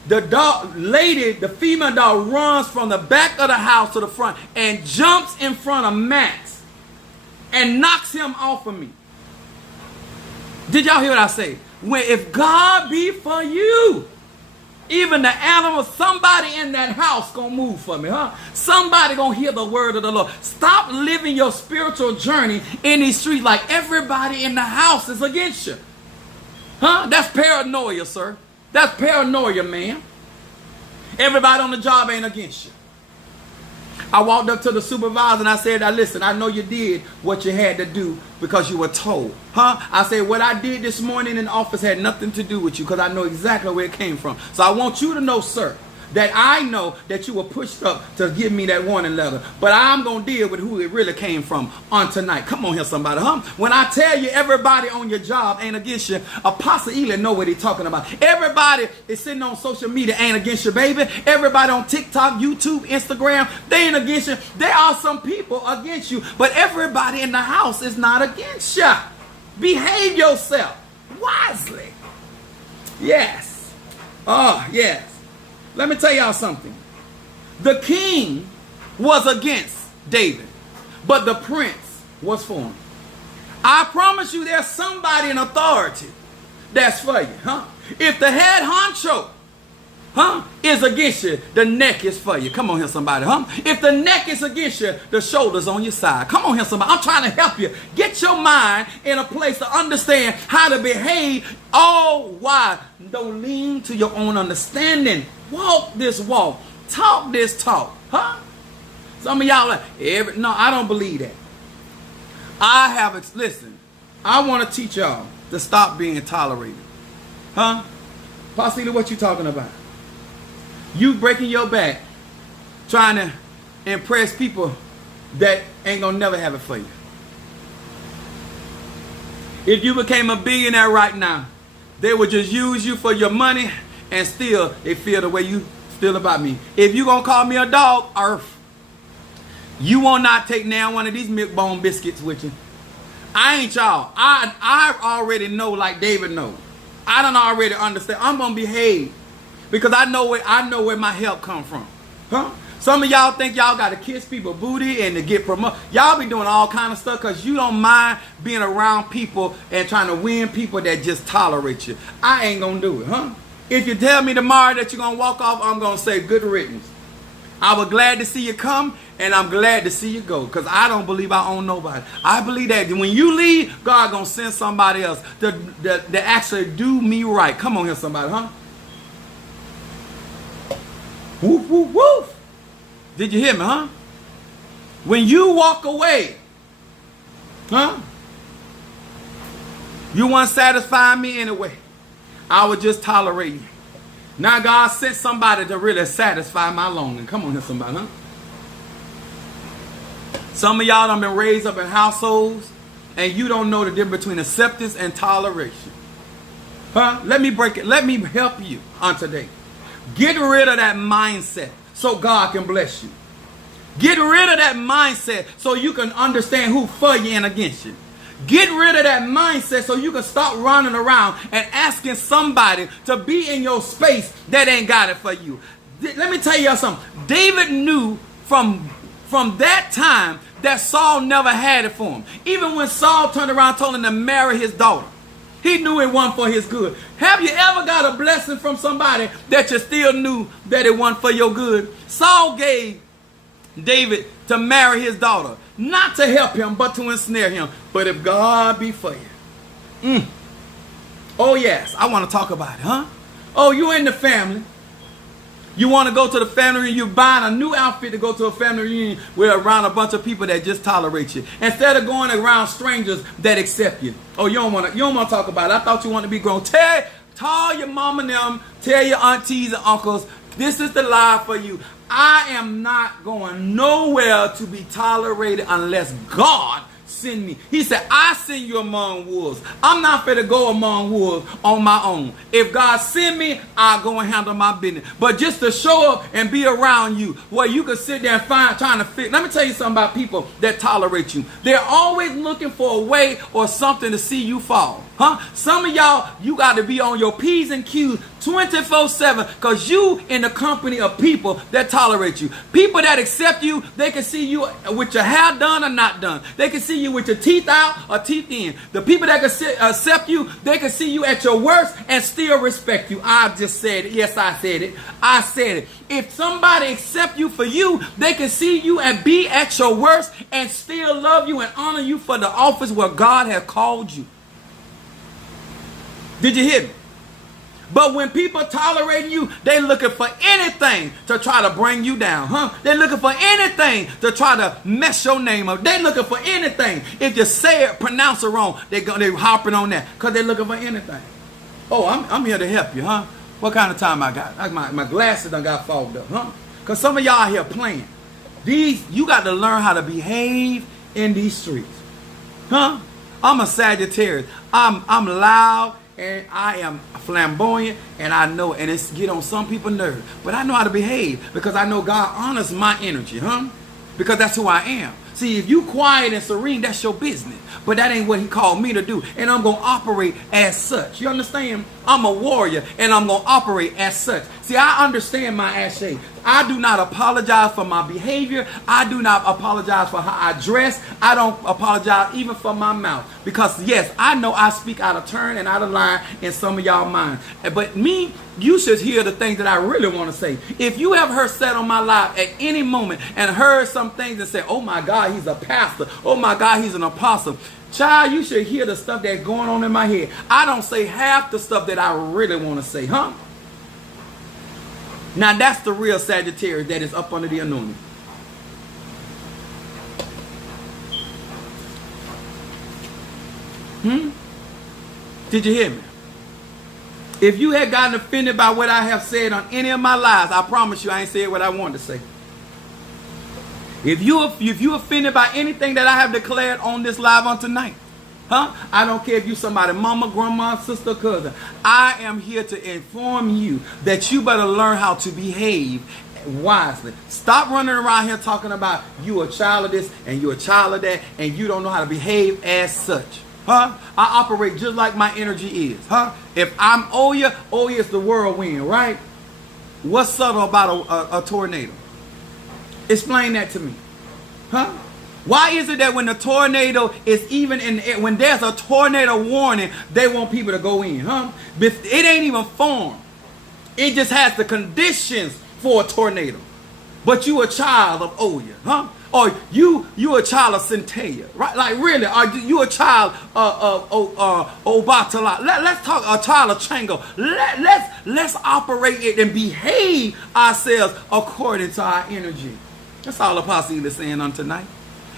The dog, lady, the female dog runs from the back of the house to the front and jumps in front of Max and knocks him off of me. Did y'all hear what I say? If God be for you, even the animals, somebody in that house gonna move for me, huh? Somebody gonna hear the word of the Lord. Stop living your spiritual journey in these streets like everybody in the house is against you. Huh? That's paranoia, sir. That's paranoia, man. Everybody on the job ain't against you. I walked up to the supervisor and I said, now listen, I know you did what you had to do because you were told. Huh? I said, what I did this morning in the office had nothing to do with you because I know exactly where it came from. So I want you to know, sir, that I know that you were pushed up to give me that warning letter. But I'm going to deal with who it really came from on tonight. Come on here, somebody. When I tell you everybody on your job ain't against you, Apostle Eli know what he's talking about. Everybody is sitting on social media ain't against you, baby. Everybody on TikTok, YouTube, Instagram, they ain't against you. There are some people against you, but everybody in the house is not against you. Behave yourself wisely. Yes. Oh, yes. Let me tell y'all something. The king was against David, but the prince was for him. I promise you there's somebody in authority that's for you. If the head honcho is against you, the neck is for you. Come on here, somebody. If the neck is against you, the shoulder's on your side. Come on here, somebody. I'm trying to help you. Get your mind in a place to understand how to behave. All while don't lean to your own understanding. Walk this walk. Talk this talk. Some of y'all like, no, I don't believe that. I have it. Listen, I want to teach y'all to stop being tolerated. Pastor, what you talking about? You breaking your back trying to impress people that ain't gonna never have it for you. If you became a billionaire right now, they would just use you for your money and still they feel the way you feel about me. If you gonna call me a dog, Earth, you will not take now one of these milk bone biscuits with you. I ain't y'all. I already know, like David knows. I don't already understand. I'm gonna behave. Because I know where my help come from. Some of y'all think y'all got to kiss people booty and to get promoted. Y'all be doing all kind of stuff because you don't mind being around people and trying to win people that just tolerate you. I ain't going to do it, If you tell me tomorrow that you're going to walk off, I'm going to say good riddance. I was glad to see you come and I'm glad to see you go because I don't believe I own nobody. I believe that when you leave, God going to send somebody else to actually do me right. Come on here, somebody, Woof, woof, woof. Did you hear me, When you walk away, you won't satisfy me anyway. I would just tolerate you. Now God sent somebody to really satisfy my longing. Come on here, somebody, Some of y'all done been raised up in households and you don't know the difference between acceptance and toleration. Let me break it. Let me help you on today. Get rid of that mindset so God can bless you. Get rid of that mindset so you can understand who for you and against you. Get rid of that mindset so you can start running around and asking somebody to be in your space that ain't got it for you. Let me tell you something. David knew from that time that Saul never had it for him. Even when Saul turned around and told him to marry his daughter, he knew it wasn't for his good. Have you ever got a blessing from somebody that you still knew that it wasn't for your good? Saul gave David to marry his daughter, not to help him, but to ensnare him. But if God be for you. Oh, yes, I want to talk about it, Oh, you in the family. You want to go to the family reunion, you're buying a new outfit to go to a family reunion where around a bunch of people that just tolerate you. Instead of going around strangers that accept you. Oh, you don't want to talk about it. I thought you wanted to be grown. Tell your mom and them, tell your aunties and uncles, this is the lie for you. I am not going nowhere to be tolerated unless God send me. He said, I send you among wolves. I'm not fit to go among wolves on my own. If God send me, I'll go and handle my business. But just to show up and be around you where you can sit there and trying to fit. Let me tell you something about people that tolerate you. They're always looking for a way or something to see you fall. Some of y'all, you got to be on your P's and Q's 24/7 because you in the company of people that tolerate you. People that accept you, they can see you with your hair done or not done. They can see you with your teeth out or teeth in. The people that can accept you, they can see you at your worst and still respect you. I just said it. Yes, I said it. I said it. If somebody accept you for you, they can see you and be at your worst and still love you and honor you for the office where God has called you. Did you hear me? But when people tolerating you, they looking for anything to try to bring you down, They're looking for anything to try to mess your name up. They looking for anything. If you say it, pronounce it wrong, they hopping on that because they're looking for anything. Oh, I'm here to help you, What kind of time I got? Like my glasses done got fogged up, huh? Because some of y'all here playing. You got to learn how to behave in these streets. Huh? I'm a Sagittarius. I'm loud and I am flamboyant, and I know, and it's get on some people's nerves. But I know how to behave because I know God honors my energy, huh? Because that's who I am. See, if you quiet and serene, that's your business. But that ain't what he called me to do. And I'm going to operate as such. You understand? I'm a warrior and I'm going to operate as such. See, I understand my ashe. I do not apologize for my behavior. I do not apologize for how I dress. I don't apologize even for my mouth. Because, yes, I know I speak out of turn and out of line in some of y'all minds. But me, you should hear the things that I really want to say. If you have heard said on my live at any moment and heard some things and say, oh my God, he's a pastor. Oh my God, he's an apostle. Child, you should hear the stuff that's going on in my head. I don't say half the stuff that I really want to say, huh? Now that's the real Sagittarius that is up under the anointing. Did you hear me? If you had gotten offended by what I have said on any of my lives, I promise you I ain't said what I wanted to say. If you offended by anything that I have declared on this live on tonight, huh? I don't care if you somebody, mama, grandma, sister, cousin. I am here to inform you that you better learn how to behave wisely. Stop running around here talking about you a child of this and you a child of that and you don't know how to behave as such. Huh? I operate just like my energy is. Huh? If I'm Oya, Oya is the whirlwind, right? What's subtle about a tornado? Explain that to me. Huh? Why is it that when the tornado is even in the air, when there's a tornado warning, they want people to go in? Huh? It ain't even formed. It just has the conditions for a tornado. But you a child of Oya, huh? Or you a child of Centella, right? Like really, are you a child of Obatala? Let's talk a child of Chango. Let's operate it and behave ourselves according to our energy. That's all Apostle is saying on tonight.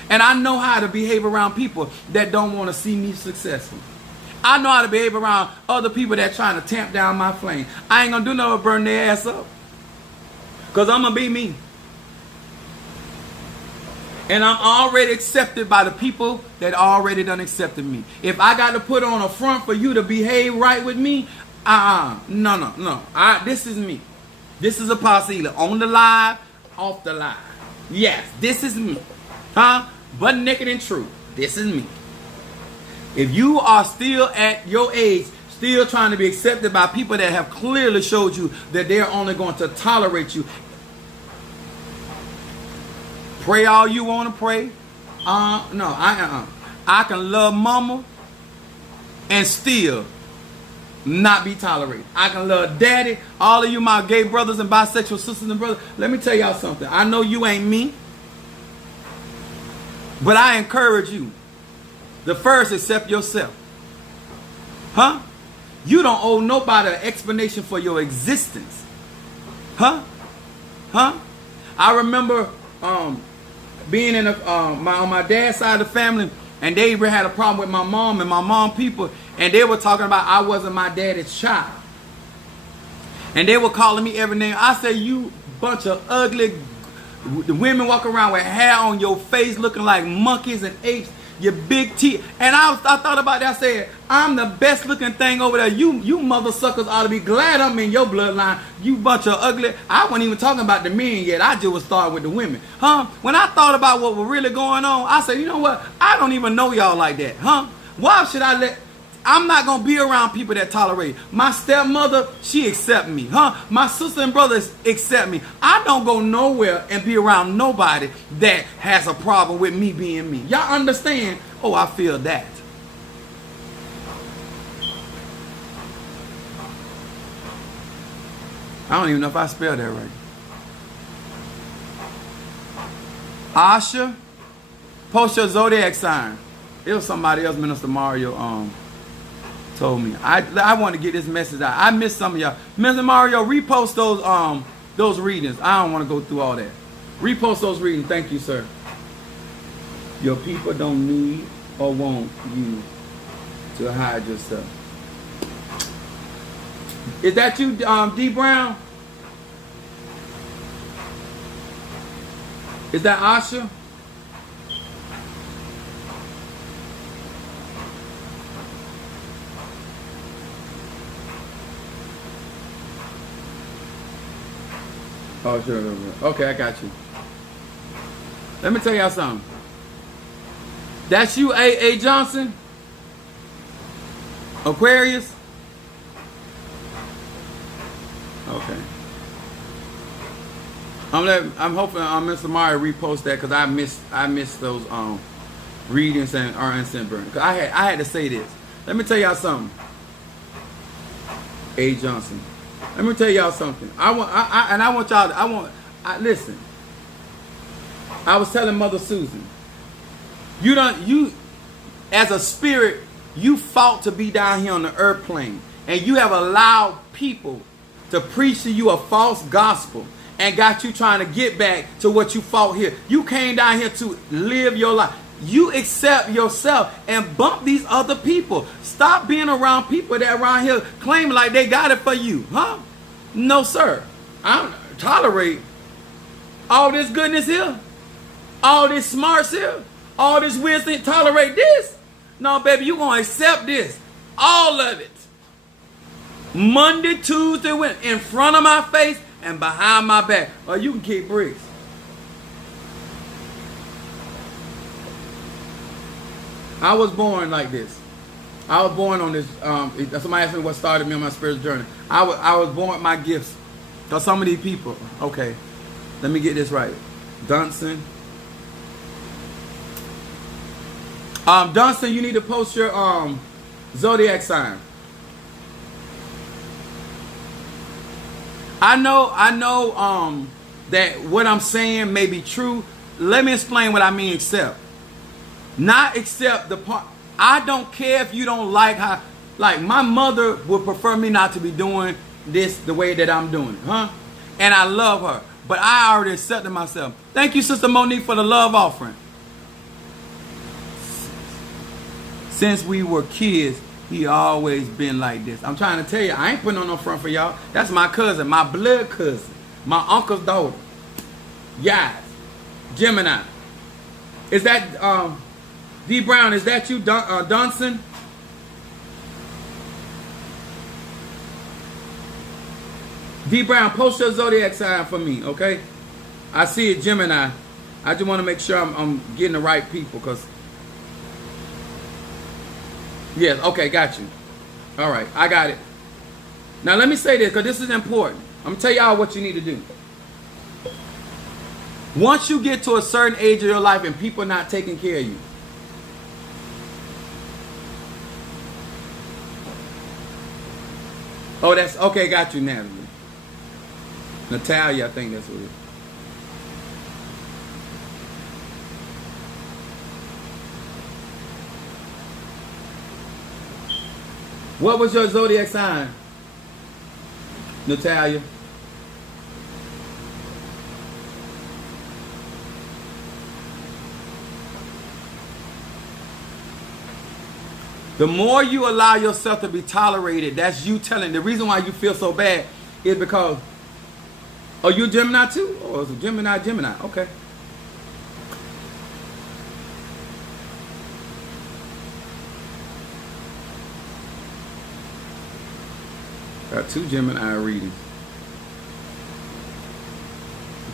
And I know how to behave around people that don't want to see me successful. I know how to behave around other people that trying to tamp down my flame. I ain't gonna do nothing but burn their ass up. Because I'm gonna be me. And I'm already accepted by the people that already done accepted me. If I got to put on a front for you to behave right with me, no. This is me. This is Apostle on the live, off the live. Yes, this is me. Huh? Butt naked and true. This is me. If you are still at your age, still trying to be accepted by people that have clearly showed you that they're only going to tolerate you, pray all you want to pray. I can love mama and still not be tolerated. I can love daddy. All of you, my gay brothers and bisexual sisters and brothers. Let me tell y'all something. I know you ain't me, but I encourage you. The first, accept yourself. Huh? You don't owe nobody an explanation for your existence. Huh? I remember being in on my dad's side of the family, and they had a problem with my mom and my mom people, and they were talking about I wasn't my daddy's child. And they were calling me every name. I said, you bunch of ugly women walk around with hair on your face looking like monkeys and apes, your big teeth. And I thought about that. I said, I'm the best looking thing over there. You mother suckers ought to be glad I'm in your bloodline. You bunch of ugly. I wasn't even talking about the men yet. I just was starting with the women. Huh? When I thought about what was really going on, I said, you know what? I don't even know y'all like that. Huh? Why should I let... I'm not going to be around people that tolerate. My stepmother, she accept me. Huh? My sister and brothers accept me. I don't go nowhere and be around nobody that has a problem with me being me. Y'all understand? Oh, I feel that. I don't even know if I spelled that right. Asha, post your zodiac sign. It was somebody else, Minister Mario, told me. I want to get this message out. I missed some of y'all. Mr. Mario, repost those readings. I don't want to go through all that. Repost those readings. Thank you, sir. Your people don't need or want you to hide yourself. Is that you, D Brown? Is that Asha? Oh, sure. Okay, I got you. Let me tell y'all something. That's you, A. Johnson? Aquarius? Okay. I'm hoping Mr. Mario repost that because I missed those readings and sent burn. I had to say this. Let me tell y'all something. A. Johnson. Let me tell y'all something. Listen. I was telling Mother Susan, you as a spirit, you fought to be down here on the earth plane, and you have allowed people to preach to you a false gospel and got you trying to get back to what you fought here. You came down here to live your life. You accept yourself and bump these other people. Stop being around people that around here claiming like they got it for you, huh? No, sir. I don't tolerate all this goodness here, all this smarts here, all this wisdom. Tolerate this? No, baby, you gonna accept this, all of it. Monday, Tuesday, Wednesday, in front of my face and behind my back, or you can kick bricks. I was born like this. I was born on this. Somebody asked me what started me on my spiritual journey. I was born with my gifts. Because some of these people, okay, let me get this right. Dunson. Dunson, you need to post your zodiac sign. I know that what I'm saying may be true. Let me explain what I mean accept. Not accept the part. I don't care if you don't like how, like my mother would prefer me not to be doing this the way that I'm doing it, huh? And I love her, but I already accepted myself. Thank you, Sister Monique, for the love offering. Since we were kids, he always been like this. I'm trying to tell you, I ain't putting on no front for y'all. That's my cousin, my blood cousin, my uncle's daughter. Yes, Gemini. Is that D Brown? Is that you, Dunson? D Brown, post your zodiac sign for me, okay? I see it, Gemini. I just want to make sure I'm getting the right people, because yes, okay, got you. All right, I got it. Now let me say this, because this is important. I'm gonna tell y'all what you need to do. Once you get to a certain age of your life and people are not taking care of you, oh, that's okay. Got you, Natalie. Natalia, I think that's what it is. What was your zodiac sign, Natalia? The more you allow yourself to be tolerated, that's you telling. The reason why you feel so bad is because, oh, you Gemini too? Oh, it's a Gemini. Okay. Got two Gemini readings.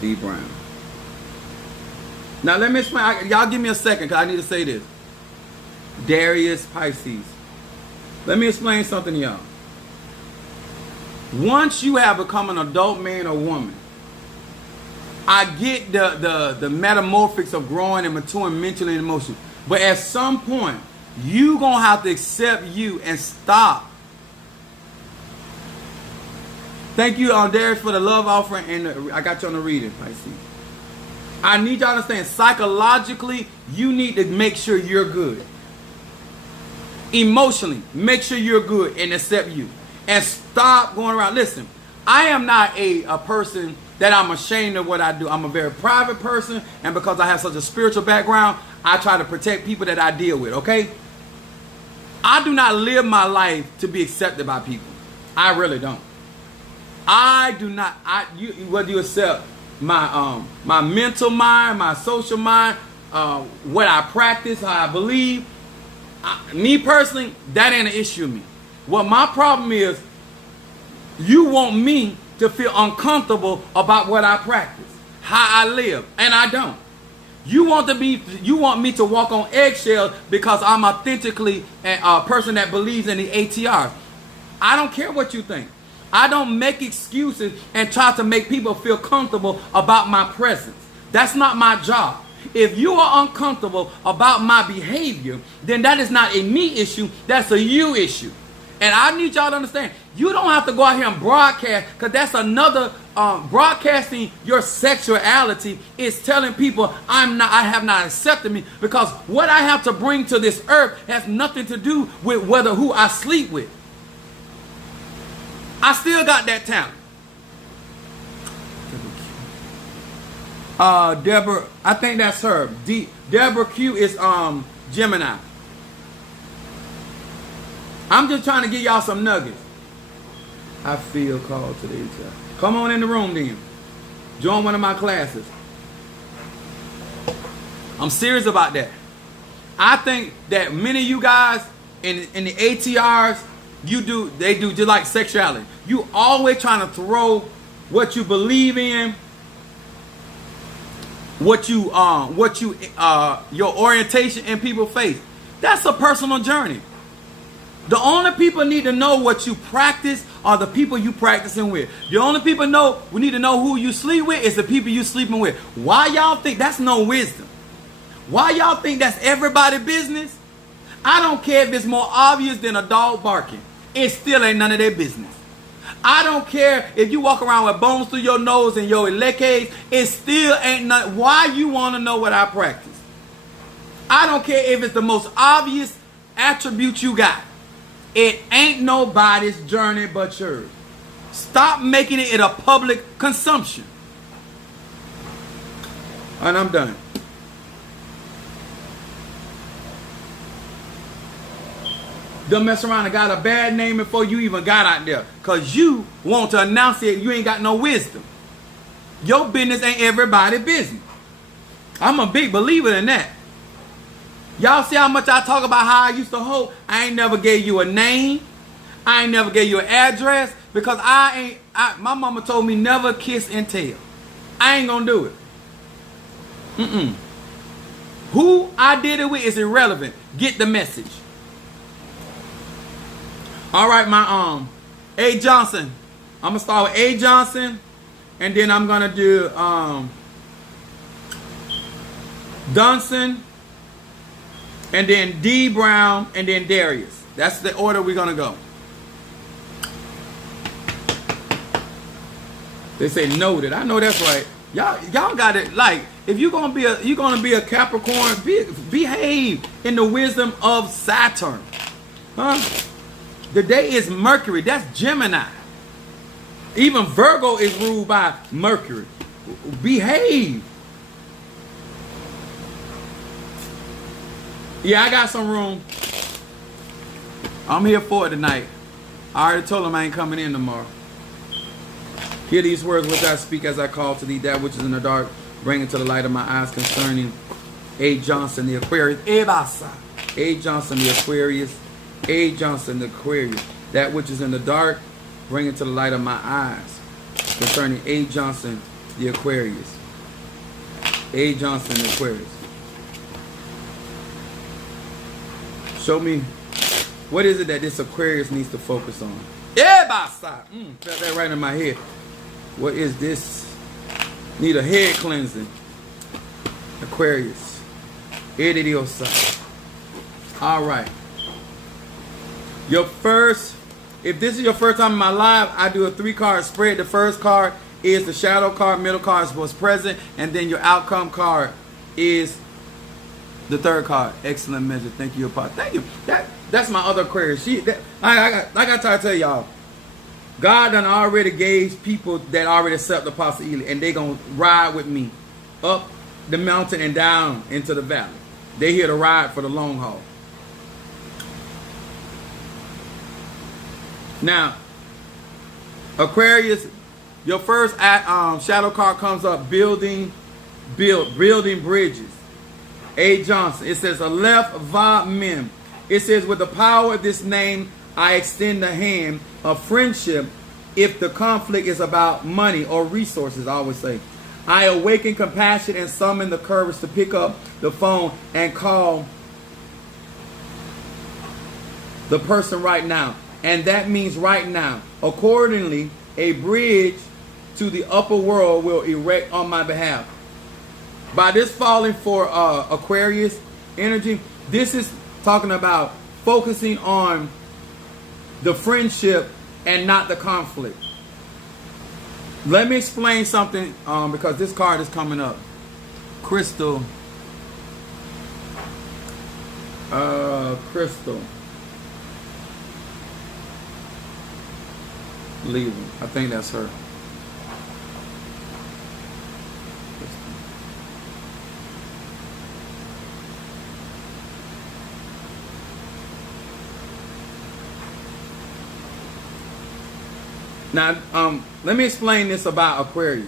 D Brown. Now let me explain. Y'all give me a second, because I need to say this. Darius, Pisces. Let me explain something to y'all. Once you have become an adult man or woman, I get the metamorphics of growing and maturing mentally and emotionally. But at some point, you going to have to accept you and stop. Thank you, Darius, for the love offering. And I got you on the reading, Pisces. I need y'all to understand, psychologically, you need to make sure you're good. Emotionally, make sure you're good and accept you. And stop going around. Listen, I am not a person that I'm ashamed of what I do. I'm a very private person, and because I have such a spiritual background, I try to protect people that I deal with, okay? I do not live my life to be accepted by people. I really don't. I do not. Whether you accept my my mental mind, my social mind, what I practice, how I believe, me personally, that ain't an issue with me. What my problem is, you want me to feel uncomfortable about what I practice, how I live, and I don't. You want me to walk on eggshells because I'm authentically a person that believes in the ATR. I don't care what you think. I don't make excuses and try to make people feel comfortable about my presence. That's not my job. If you are uncomfortable about my behavior, then that is not a me issue, that's a you issue. And I need y'all to understand, you don't have to go out here and broadcast, because that's another, broadcasting your sexuality is telling people I have not accepted me, because what I have to bring to this earth has nothing to do with who I sleep with. I still got that talent. Deborah, I think that's her. Deborah Q is Gemini. I'm just trying to give y'all some nuggets. I feel called today. Come on in the room then. Join one of my classes. I'm serious about that. I think that many of you guys in the ATRs, they do just like sexuality. You always trying to throw what you believe in, your orientation in people's face. That's a personal journey. The only people need to know what you practice are the people you practicing with. The only people we need to know who you sleep with is the people you sleeping with. Why y'all think that's no wisdom? Why y'all think that's everybody's business? I don't care if it's more obvious than a dog barking. It still ain't none of their business. I don't care if you walk around with bones through your nose and your elecades. It still ain't none. Why you want to know what I practice? I don't care if it's the most obvious attribute you got. It ain't nobody's journey but yours. Stop making it a public consumption. And I'm done. Don't mess around and got a bad name before you even got out there. Because you want to announce it, you ain't got no wisdom. Your business ain't everybody's business. I'm a big believer in that. Y'all see how much I talk about how I used to hold? I ain't never gave you a name. I ain't never gave you an address. Because my mama told me never kiss and tell. I ain't gonna do it. Who I did it with is irrelevant. Get the message. All right, my A. Johnson. I'm gonna start with A. Johnson, and then I'm gonna do Dunson, and then D. Brown, and then Darius. That's the order we're gonna go. They say noted. I know that's right. Y'all got it. Like, if you're gonna be a Capricorn, behave in the wisdom of Saturn, huh? The day is Mercury. That's Gemini. Even Virgo is ruled by Mercury. Behave. Yeah, I got some room. I'm here for it tonight. I already told him I ain't coming in tomorrow. Hear these words which I speak as I call to thee, that which is in the dark, bring it to the light of my eyes concerning A. Johnson, the Aquarius. A. Johnson, the Aquarius. A. Johnson, the Aquarius. That which is in the dark, bring it to the light of my eyes. Concerning A. Johnson, the Aquarius. A. Johnson, the Aquarius. Show me, what is it that this Aquarius needs to focus on? Felt that right in my head. What is this? Need a head cleansing. Aquarius. All right. If this is your first time in my live, I do a 3-card spread. The first card is the shadow card, middle card is what's present, and then your outcome card is the third card. Excellent measure. Thank you, Pop. Thank you. That's my other Aquarius. I try to tell y'all, God done already gave people that already accept the possibility, and they gonna ride with me up the mountain and down into the valley. They here to ride for the long haul. Now, Aquarius, your first shadow card comes up, building bridges. A. Johnson. It says, Aleph Va Mem. It says, with the power of this name, I extend the hand of friendship if the conflict is about money or resources, I always say. I awaken compassion and summon the courage to pick up the phone and call the person right now. And that means right now. Accordingly, a bridge to the upper world will erect on my behalf. By this falling for Aquarius energy, this is talking about focusing on the friendship and not the conflict. Let me explain something because this card is coming up. Crystal. Leaving. I think that's her. Now, let me explain this about Aquarius.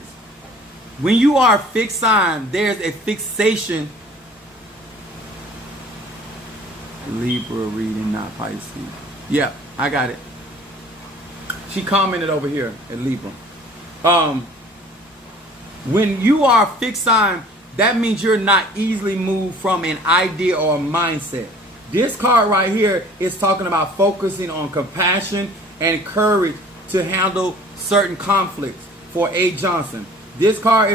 When you are a fixed sign, there's a fixation. Libra reading, not Pisces. Yeah, I got it. She commented over here at Libra. When you are a fixed sign, that means you're not easily moved from an idea or a mindset. This card right here is talking about focusing on compassion and courage to handle certain conflicts for A. Johnson. This card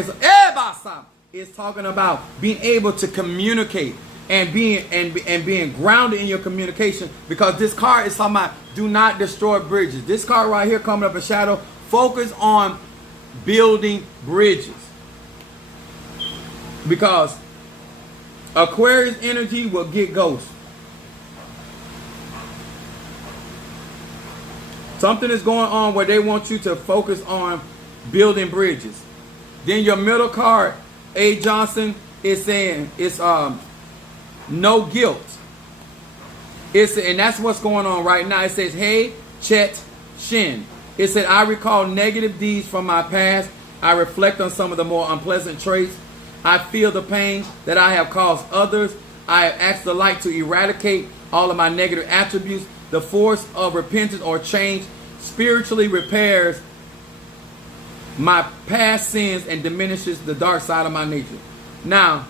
is talking about being able to communicate and being grounded in your communication, because this card is talking about do not destroy bridges. This card right here coming up in shadow, focus on building bridges. Because Aquarius energy will get ghosts. Something is going on where they want you to focus on building bridges. Then your middle card, A. Johnson, is saying it's no guilt. And that's what's going on right now. It says, hey, Chet Shin. It said, I recall negative deeds from my past. I reflect on some of the more unpleasant traits. I feel the pain that I have caused others. I have asked the light to eradicate all of my negative attributes. The force of repentance or change spiritually repairs my past sins and diminishes the dark side of my nature. Now,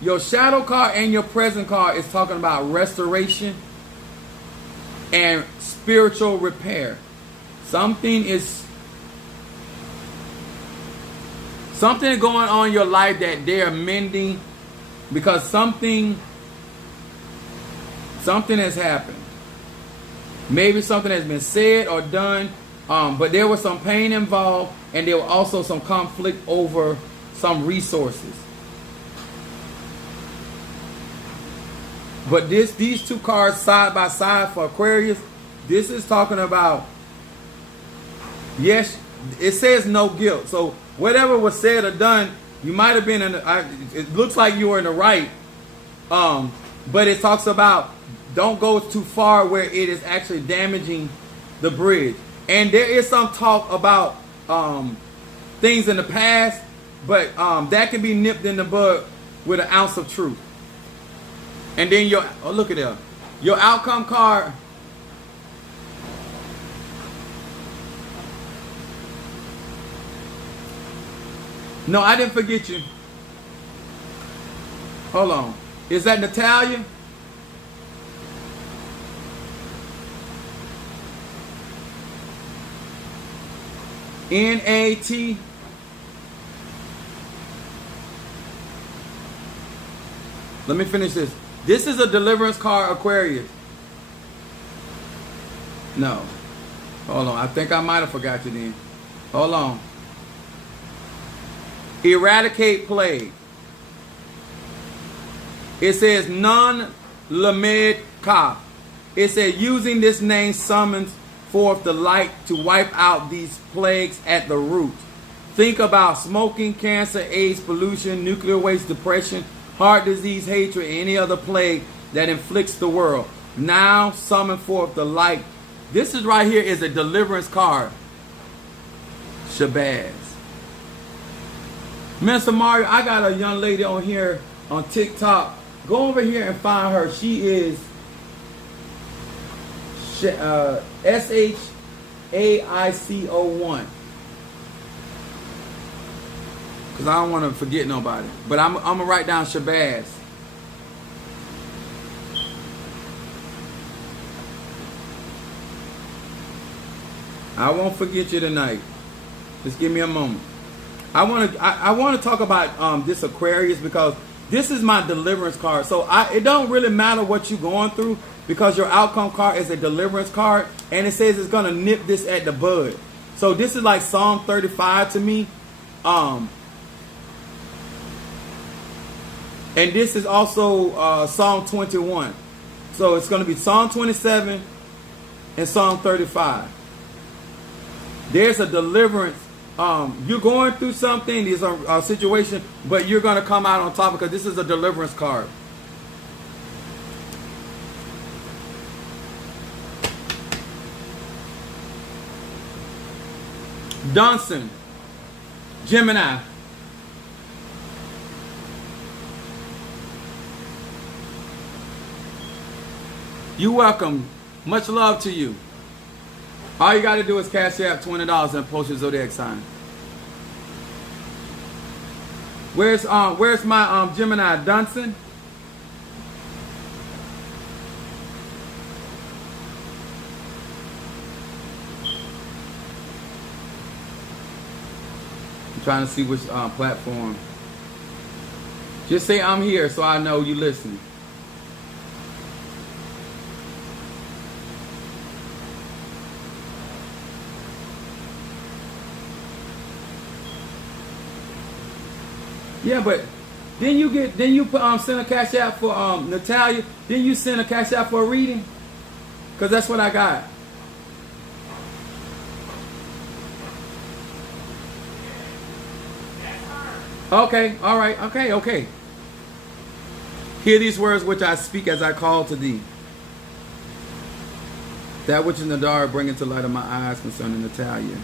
your shadow card and your present card is talking about restoration and spiritual repair. Something is going on in your life that they're mending, because something has happened. Maybe something has been said or done, but there was some pain involved, and there was also some conflict over some resources. But these two cards side by side for Aquarius, this is talking about, yes, it says no guilt. So whatever was said or done, you might have been it looks like you were in the right. But it talks about don't go too far where it is actually damaging the bridge. And there is some talk about things in the past, but that can be nipped in the bud with an ounce of truth. And then look at that. Your outcome card. No, I didn't forget you. Hold on. Is that Natalia? N-A-T. Let me finish this. This is a deliverance card, Aquarius. No. Hold on. I think I might have forgot you then. Hold on. Eradicate plague. It says Nun Lamed Ka. It says using this name summons forth the light to wipe out these plagues at the root. Think about smoking, cancer, AIDS, pollution, nuclear waste, depression, heart disease, hatred, and any other plague that inflicts the world. Now summon forth the light. This is right here is a deliverance card. Shabazz. Mr. Mario, I got a young lady on here on TikTok. Go over here and find her. She is SHAICO1. Because I don't want to forget nobody. But I'm going to write down Shabazz. I won't forget you tonight. Just give me a moment. I want to talk about this Aquarius, because this is my deliverance card. So it don't really matter what you're going through, because your outcome card is a deliverance card, and it says it's going to nip this at the bud. So this is like Psalm 35 to me. And this is also Psalm 21. So it's going to be Psalm 27 and Psalm 35. There's a deliverance. You're going through something, there's a situation, but you're going to come out on top, because this is a deliverance card. Dunson, Gemini. You're welcome. Much love to you. All you got to do is cash out $20 and post your zodiac sign. Where's my Gemini, Dunson? I'm trying to see which platform. Just say I'm here so I know you listening. Yeah, but then you send a cash out for Natalia. Then you send a cash out for a reading, because that's what I got. Okay, all right, okay. Hear these words which I speak as I call to thee. That which in the dark bring into light of my eyes concerning Natalia.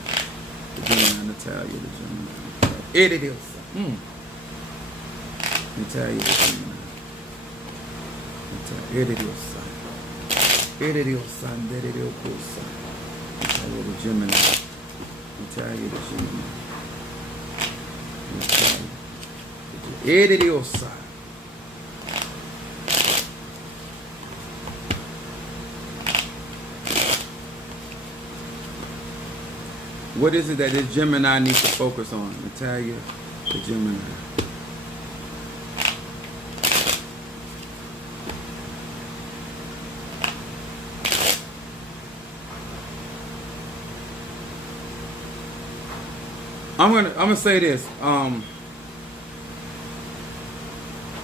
The Gemini, Natalia, the Gemini. It is. Natalia, the Gemini. Natalia, it is. It is son. It is son. Natalia, the Gemini. Natalia, the Gemini. Natalia. It is son. What is it that this Gemini needs to focus on? Natalia, the Gemini. I'm gonna say this. I'm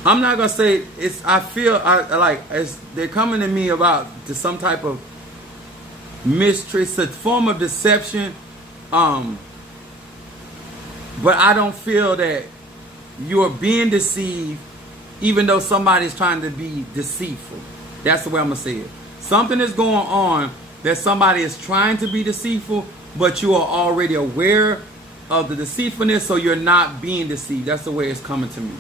not gonna say it's. I feel like as they're coming to me about to some type of mystery, it's a form of deception. But I don't feel that you're being deceived, even though somebody's trying to be deceitful. That's the way I'm gonna say it. Something is going on that somebody is trying to be deceitful, but you are already aware of the deceitfulness, so you're not being deceived. That's the way it's coming to me.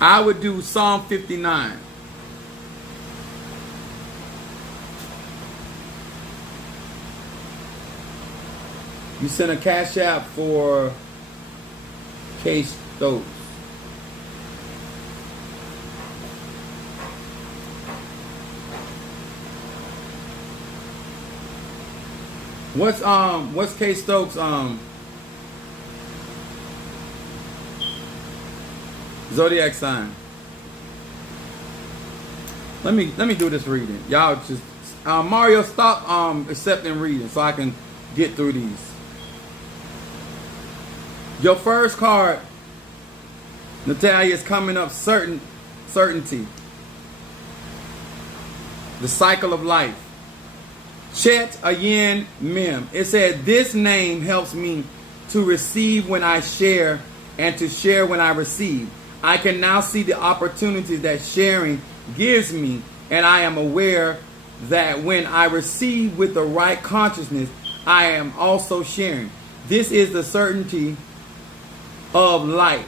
I would do Psalm 59. You sent a cash app for K Stokes. What's K Stokes zodiac sign? Let me do this reading. Y'all just Mario, stop accepting reading so I can get through these. Your first card, Natalia, is coming up certainty. The cycle of life. Chet Ayin Mem. It said, this name helps me to receive when I share and to share when I receive. I can now see the opportunities that sharing gives me, and I am aware that when I receive with the right consciousness, I am also sharing. This is the certainty of life.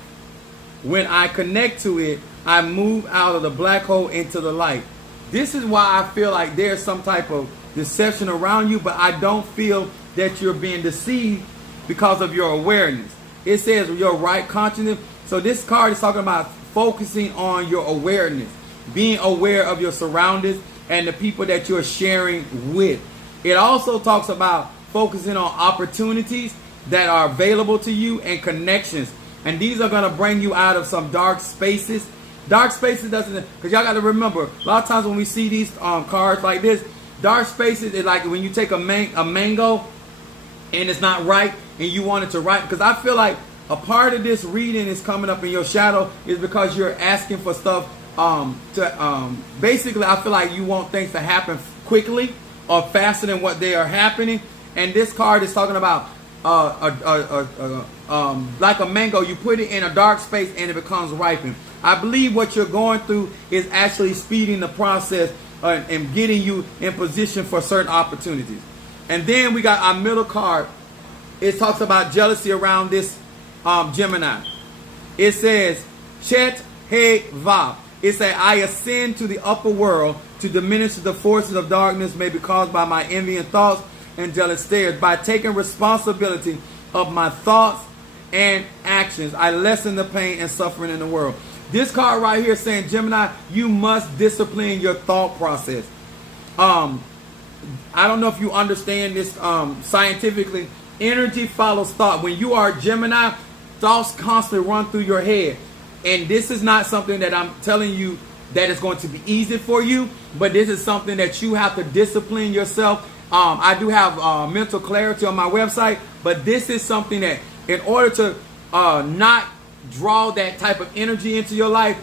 When I connect to it, I move out of the black hole into the light. This is why I feel like there's some type of deception around you, but I don't feel that you're being deceived because of your awareness. It says your right consciousness. So this card is talking about focusing on your awareness, being aware of your surroundings and the people that you're sharing with. It also talks about focusing on opportunities that are available to you and connections. And these are going to bring you out of some dark spaces. Dark spaces doesn't, because y'all got to remember, a lot of times when we see these cards like this, dark spaces is like when you take a mango and it's not ripe and you want it to ripen. Because I feel like a part of this reading is coming up in your shadow is because you're asking for stuff basically I feel like you want things to happen quickly or faster than what they are happening. And this card is talking about like a mango, you put it in a dark space and it becomes ripened. I believe what you're going through is actually speeding the process and getting you in position for certain opportunities. And then we got our middle card. It talks about jealousy around this Gemini. It says, Chet He Va. It says, I ascend to the upper world to diminish the forces of darkness may be caused by my envy and thoughts and jealous stares. By taking responsibility of my thoughts and actions, I lessen the pain and suffering in the world. This card right here is saying, Gemini, you must discipline your thought process. I don't know if you understand this scientifically. Energy follows thought. When you are Gemini, thoughts constantly run through your head. And this is not something that I'm telling you that is going to be easy for you, but this is something that you have to discipline yourself. I do have mental clarity on my website, but this is something that in order to not draw that type of energy into your life,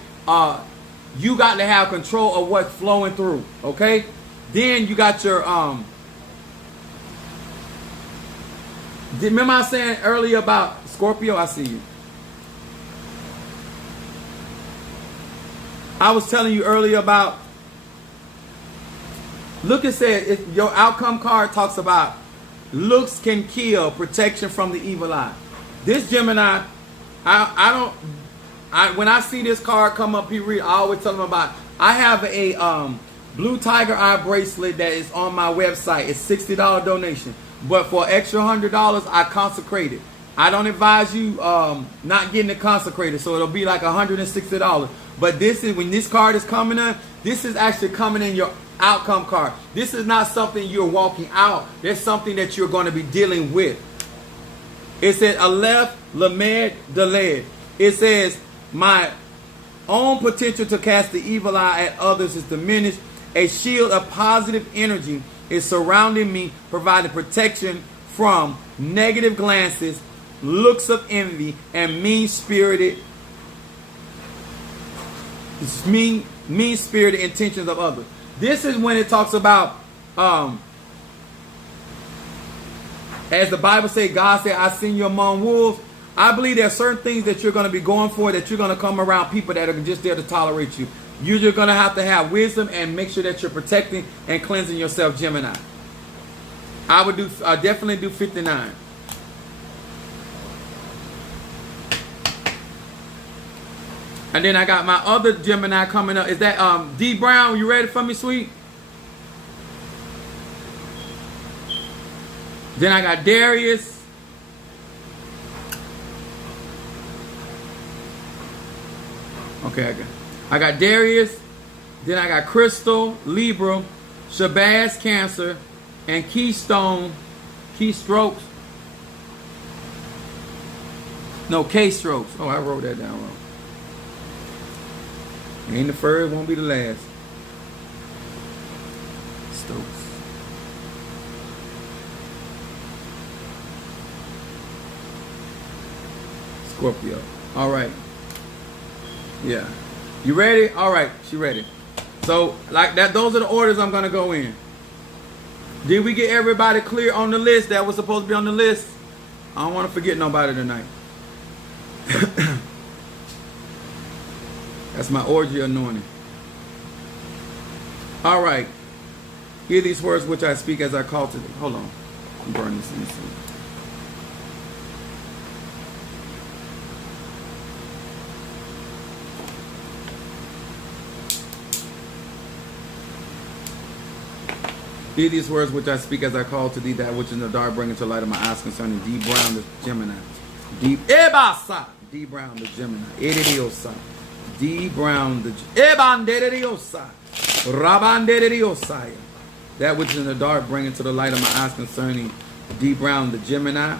you got to have control of what's flowing through, okay? Then you got your, remember I was saying earlier about Scorpio? I see you. I was telling you earlier about, look, it said, your outcome card talks about looks can kill, protection from the evil eye. This Gemini, when I see this card come up, I always tell them about, I have a blue tiger eye bracelet that is on my website. It's $60 donation. But for extra $100, I consecrate it. I don't advise you not getting it consecrated, so it'll be like $160. But this is, when this card is coming in, this is actually coming in your outcome card. This is not something you're walking out. There's something that you're going to be dealing with. It says, Aleph Lamed Daled. It says, my own potential to cast the evil eye at others is diminished. A shield of positive energy is surrounding me, providing protection from negative glances, looks of envy, and mean-spirited intentions of others. This is when it talks about, as the Bible says, God said, I send you among wolves. I believe there are certain things that you're going to be going for, that you're going to come around people that are just there to tolerate you. You're just going to have wisdom and make sure that you're protecting and cleansing yourself, Gemini. I would definitely do 59. And then I got my other Gemini coming up. Is that D Brown? You ready for me, sweet? Then I got Darius. Okay, I got Darius. Then I got Crystal, Libra, Shabazz, Cancer, and Keystrokes. No, K-strokes. Oh, I wrote that down wrong. Ain't the first, won't be the last. Stokes. Scorpio. All right. Yeah. You ready? All right. She ready. So, like that, those are the orders I'm going to go in. Did we get everybody clear on the list that was supposed to be on the list? I don't want to forget nobody tonight. That's my orgy anointing. All right. Hear these words which I speak as I call to thee. Hold on. I'm burning this in. Hear these words which I speak as I call to thee, that which in the dark bring into light of my eyes concerning D Brown the Gemini. D Brown the Gemini. Edidiosa. D Brown the Ebandediosa. Rabandediosaya. That which in the dark bring into the light of my eyes concerning D Brown the Gemini.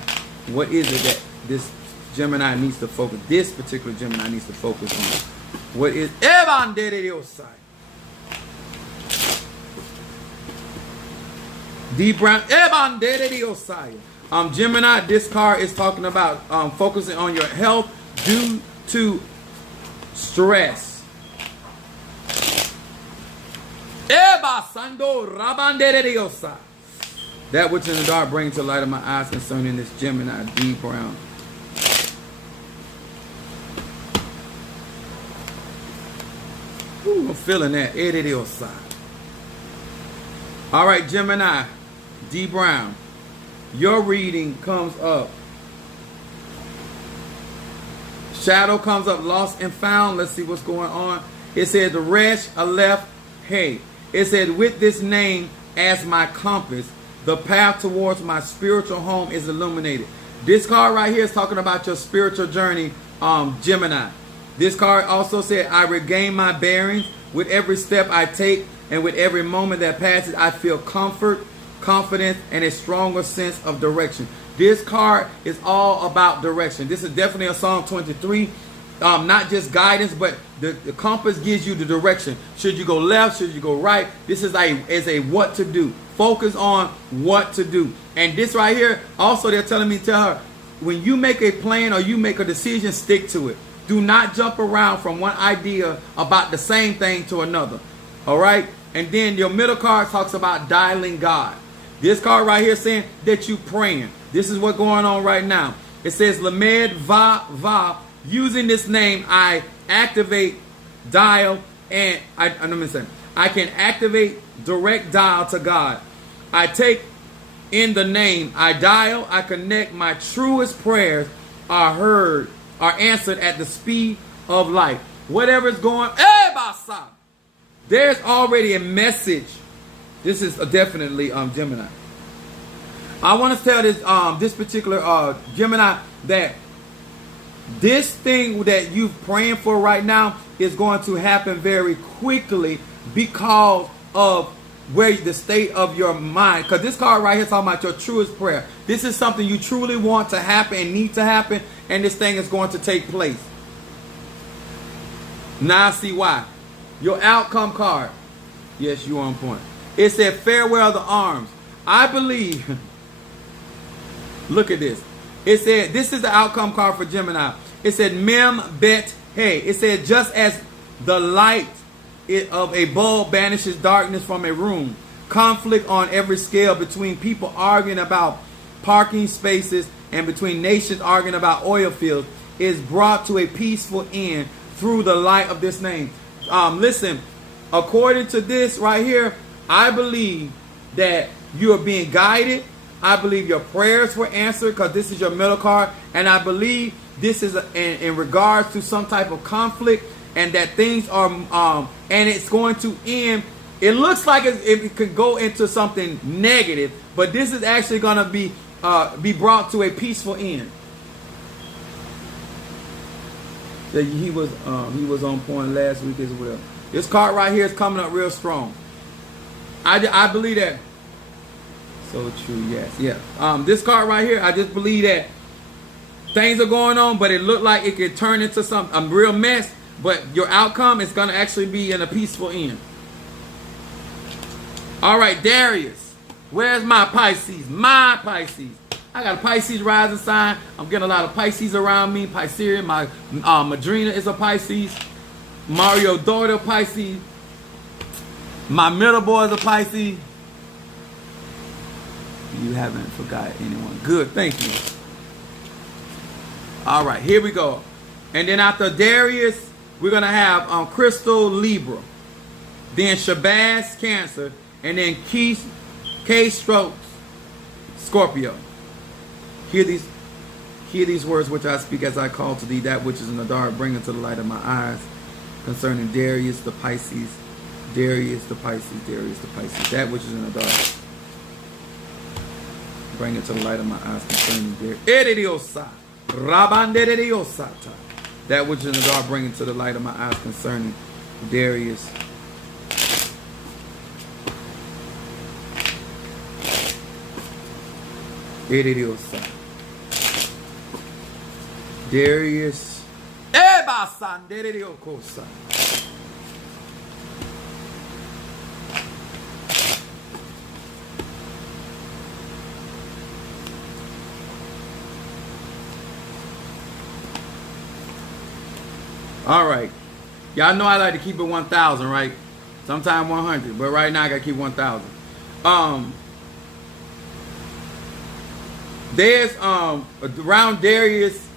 What is it that this Gemini needs to focus? This particular Gemini needs to focus on. What is Ebandediosaya? D Brown, Gemini, this card is talking about focusing on your health due to stress. That which in the dark brings to light of my eyes concerning this Gemini, D Brown. Ooh, I'm feeling that. All right, Gemini. D Brown, your reading comes up. Shadow comes up, lost and found. Let's see what's going on. It said the Resh Aleph Hey. It said, with this name as my compass, the path towards my spiritual home is illuminated. This card right here is talking about your spiritual journey, Gemini. This card also said, I regain my bearings with every step I take, and with every moment that passes, I feel comfort, confidence, and a stronger sense of direction. This card is all about direction. This is definitely a Psalm 23. Not just guidance, but the compass gives you the direction. Should you go left? Should you go right? This is a what to do. Focus on what to do. And this right here, also they're telling me, tell her, when you make a plan or you make a decision, stick to it. Do not jump around from one idea about the same thing to another. All right? And then your middle card talks about dialing God. This card right here saying that you praying. This is what's going on right now. It says, Lamed Va. Using this name, I activate, dial, and I can activate direct dial to God. I take in the name, I dial, I connect. My truest prayers are heard, are answered at the speed of light. Whatever's going on, there's already a message. This is definitely Gemini. I want to tell this particular Gemini that this thing that you're praying for right now is going to happen very quickly because of where the state of your mind. Because this card right here is talking about your truest prayer. This is something you truly want to happen and need to happen, and this thing is going to take place. Now I see why. Your outcome card. Yes, you're on point. It said, farewell the arms. I believe. Look at this. It said, this is the outcome card for Gemini. It said, Mem Bet Hey. It said, just as the light of a bulb banishes darkness from a room, conflict on every scale between people arguing about parking spaces and between nations arguing about oil fields is brought to a peaceful end through the light of this name. Listen, according to this right here, I believe that you are being guided. I believe your prayers were answered because this is your middle card. And I believe this is in regards to some type of conflict, and that things are, and it's going to end. It looks like it could go into something negative, but this is actually going to be brought to a peaceful end. So he was on point last week as well. This card right here is coming up real strong. I believe that. So true, yes. Yeah. This card right here, I just believe that things are going on, but it looked like it could turn into a real mess, but your outcome is going to actually be in a peaceful end. All right, Darius. Where's my Pisces? My Pisces. I got a Pisces rising sign. I'm getting a lot of Pisces around me. Pisceria. My Madrina is a Pisces. Mario daughter Pisces. My middle boy is a Pisces. You haven't forgot anyone. Good, thank you. All right, here we go. And then after Darius, we're going to have Crystal Libra. Then Shabazz Cancer. And then K strokes, Scorpio. Hear these words which I speak as I call to thee that which is in the dark, bring it to the light of my eyes. Concerning Darius the Pisces, Darius the Pisces, Darius the Pisces, that which is in the dark, bring it to the light of my eyes. Concerning Darius, that which is in the dark, bring it to the light of my eyes. Concerning Darius. Darius. All right. Y'all know I like to keep it 1,000, right? Sometimes 100, but right now I got to keep 1,000. There's around Darius,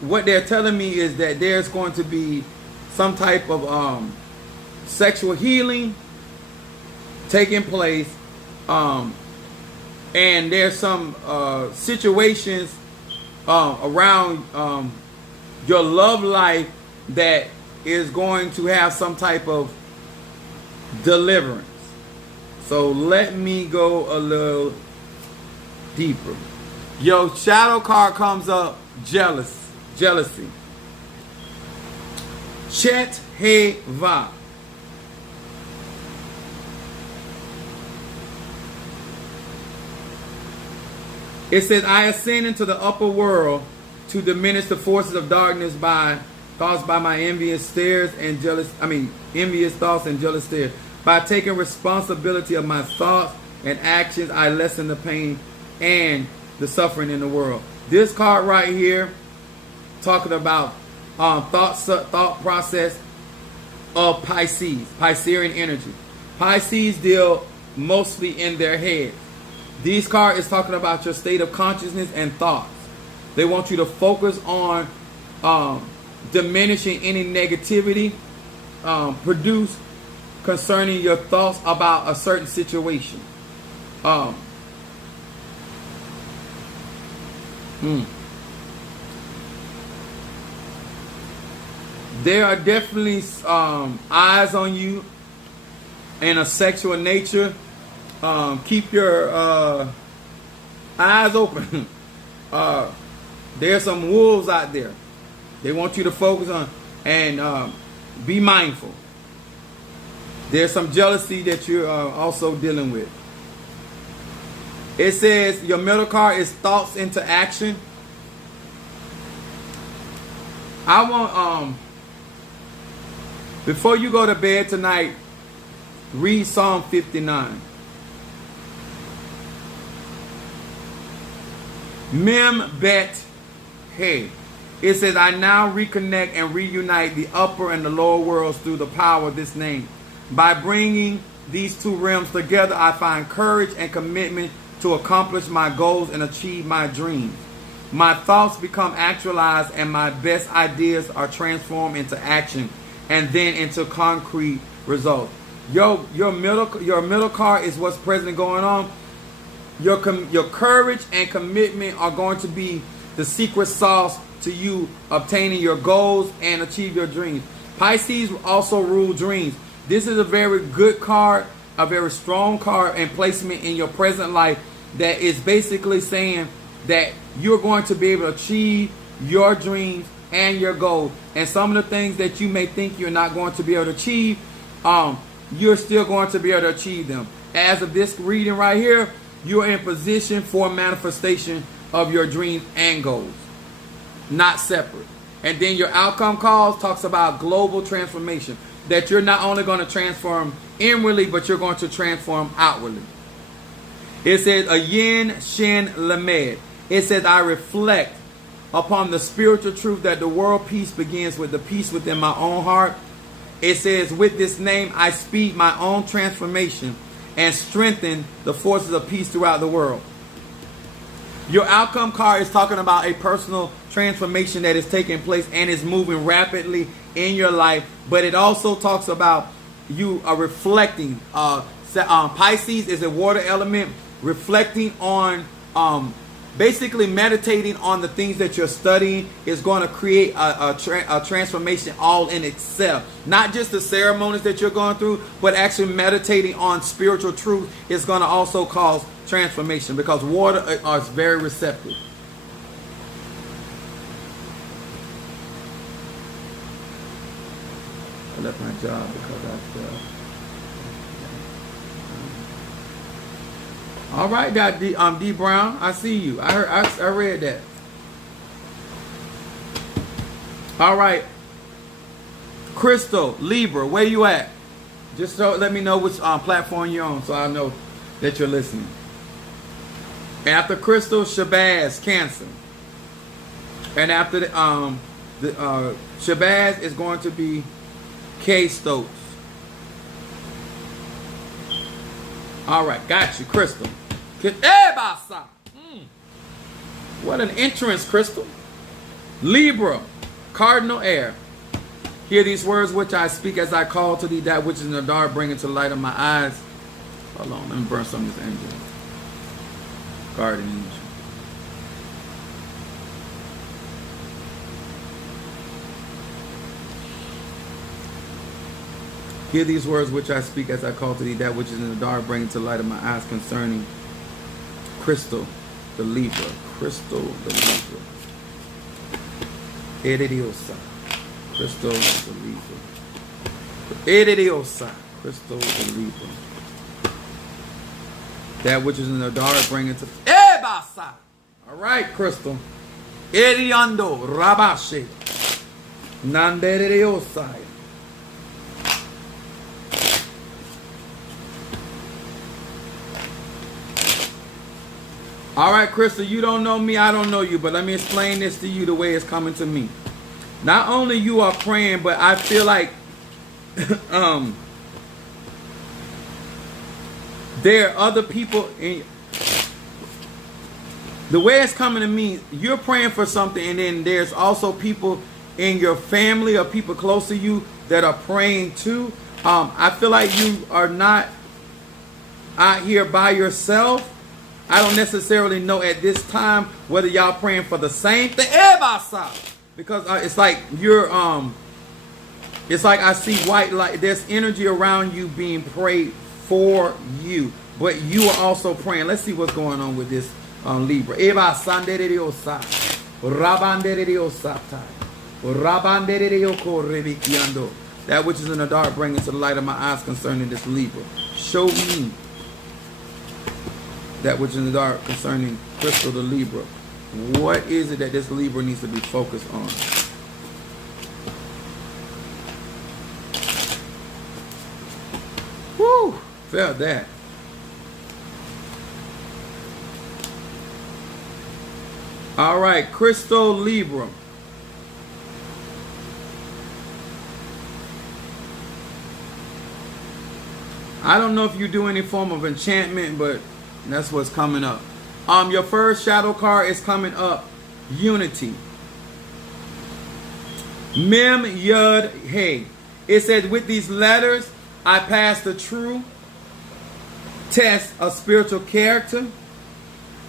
what they're telling me is that there's going to be some type of sexual healing taking place, and there's some situations around your love life that is going to have some type of deliverance. So let me go a little deeper. Your shadow card comes up, jealousy. Chet he va. It says, I ascend into the upper world to diminish the forces of darkness caused by my envious thoughts and jealous stares. By taking responsibility of my thoughts and actions, I lessen the pain and the suffering in the world. This card right here, talking about thought process of Pisces, Piscean energy. Pisces deal mostly in their head. This card is talking about your state of consciousness and thoughts. They want you to focus on diminishing any negativity produced concerning your thoughts about a certain situation. There are definitely eyes on you in a sexual nature. Keep your eyes open. There's some wolves out there. They want you to focus on and be mindful. There's some jealousy that you're also dealing with. It says your middle card is thoughts into action. I want before you go to bed tonight, read Psalm 59. Mem bet hey. It says, I now reconnect and reunite the upper and the lower worlds through the power of this name. By bringing these two realms together, I find courage and commitment to accomplish my goals and achieve my dreams. My thoughts become actualized and my best ideas are transformed into action and then into concrete results. Your middle card is what's presently going on. Your courage and commitment are going to be the secret sauce to you obtaining your goals and achieve your dreams. Pisces also rule dreams. This is a very good card, a very strong card and placement in your present life that is basically saying that you're going to be able to achieve your dreams and your goals. And some of the things that you may think you're not going to be able to achieve, you're still going to be able to achieve them. As of this reading right here, you're in position for manifestation of your dreams and goals, not separate. And then your outcome calls talks about global transformation, that you're not only going to transform inwardly, but you're going to transform outwardly. It says, a yin shin lamed. It says, I reflect upon the spiritual truth that the world peace begins with the peace within my own heart. It says, with this name, I speed my own transformation and strengthen the forces of peace throughout the world. Your outcome card is talking about a personal transformation that is taking place and is moving rapidly in your life. But it also talks about you reflecting, Pisces is a water element, reflecting on, basically meditating on the things that you're studying is going to create a transformation all in itself. Not just the ceremonies that you're going through, but actually meditating on spiritual truth is going to also cause transformation, because water is very receptive. I left my job because I fell. All right, D Brown, I see you. I read that. All right, Crystal Libra, where you at? Just let me know which platform you're on, so I know that you're listening. After Crystal, Shabazz, Cancer, and after the Shabazz is going to be K Stokes. All right, got you, Crystal. What an entrance, Crystal. Libra, Cardinal Air. Hear these words which I speak as I call to thee that which is in the dark, bring it to the light of my eyes. Hold on, let me burn some of this angel. Guardian angel. Hear these words which I speak as I call to thee that which is in the dark, bring it to the light of my eyes, concerning Crystal, the Libra. Crystal, the Libra. Edidiosa. Crystal, the Libra. Edidiosa. Crystal, the Libra. That which is in the dark, bring it to Ebasa. All right, Crystal. Ediondo, Rabashe. Nandediosai. All right, Crystal, you don't know me, I don't know you, but let me explain this to you the way it's coming to me. Not only you are praying, but I feel like there are other people in the way it's coming to me. You're praying for something, and then there's also people in your family or people close to you that are praying too. I feel like you are not out here by yourself. I don't necessarily know at this time whether y'all praying for the same thing. Because it's like you're it's like I see white light. There's energy around you being prayed for you, but you are also praying. Let's see what's going on with this Libra. That which is in the dark, bring it to the light of my eyes, concerning this Libra. Show me that which is in the dark, concerning Crystal, the Libra. What is it that this Libra needs to be focused on? Woo! Felt that. All right, Crystal, Libra. I don't know if you do any form of enchantment, but that's what's coming up. Your first shadow card is coming up. Unity. Mem Yud Hey. It says, with these letters, I pass the true test of spiritual character.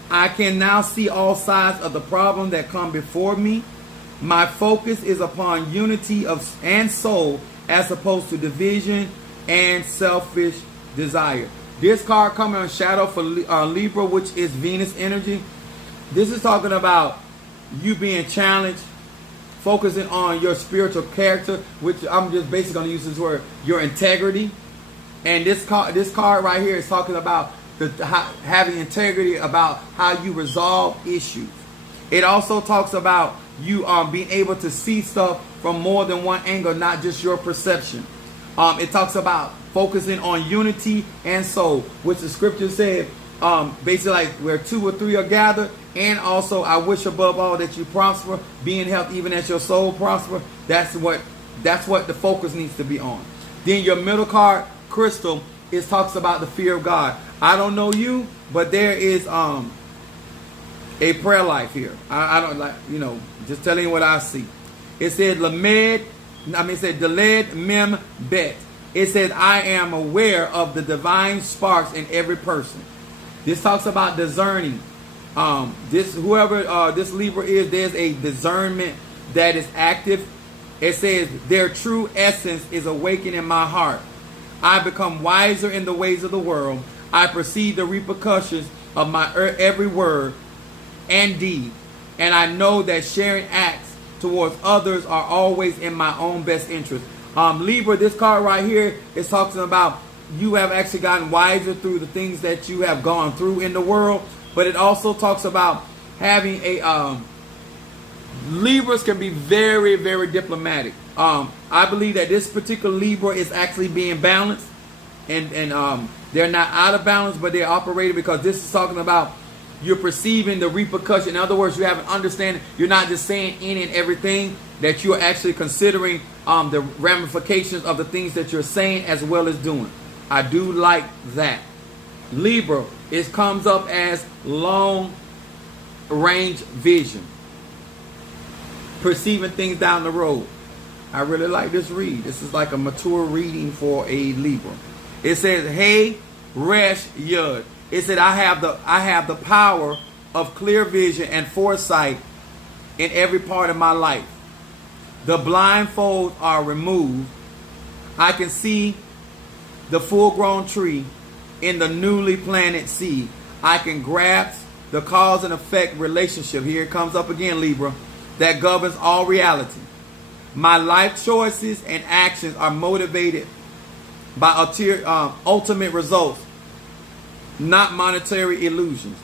I can now see all sides of the problem that come before me. My focus is upon unity and soul, as opposed to division and selfish desire. This card coming on shadow for Libra, which is Venus energy. This is talking about you being challenged, focusing on your spiritual character, which I'm just basically going to use this word, your integrity. And this card right here is talking about having integrity about how you resolve issues. It also talks about you being able to see stuff from more than one angle, not just your perception. It talks about focusing on unity and soul, which the scripture said, basically like where two or three are gathered. And also, I wish above all that you prosper, be in health even as your soul prosper. That's what the focus needs to be on. Then your middle card, Crystal, it talks about the fear of God. I don't know you, but there is a prayer life here. I don't like, just telling you what I see. It said Deled Mem Bet. It says, I am aware of the divine sparks in every person. This talks about discerning. This Libra is, there's a discernment that is active. It says, their true essence is awakened in my heart. I become wiser in the ways of the world. I perceive the repercussions of my every word and deed. And I know that sharing acts towards others are always in my own best interest. Libra, this card right here is talking about you have actually gotten wiser through the things that you have gone through in the world. But it also talks about having a... Libras can be very, very diplomatic. I believe that this particular Libra is actually being balanced. And they're not out of balance, but they're operating, because this is talking about you're perceiving the repercussion. In other words, you have an understanding. You're not just saying any and everything, that you're actually considering the ramifications of the things that you're saying as well as doing. I do like that. Libra, it comes up as long range vision. Perceiving things down the road. I really like this read. This is like a mature reading for a Libra. It says, hey, Resh Yud. It said, I have the power of clear vision and foresight in every part of my life. The blindfolds are removed. I can see the full-grown tree in the newly planted seed. I can grasp the cause and effect relationship. Here it comes up again, Libra. That governs all reality. My life choices and actions are motivated by ultimate results, not monetary illusions.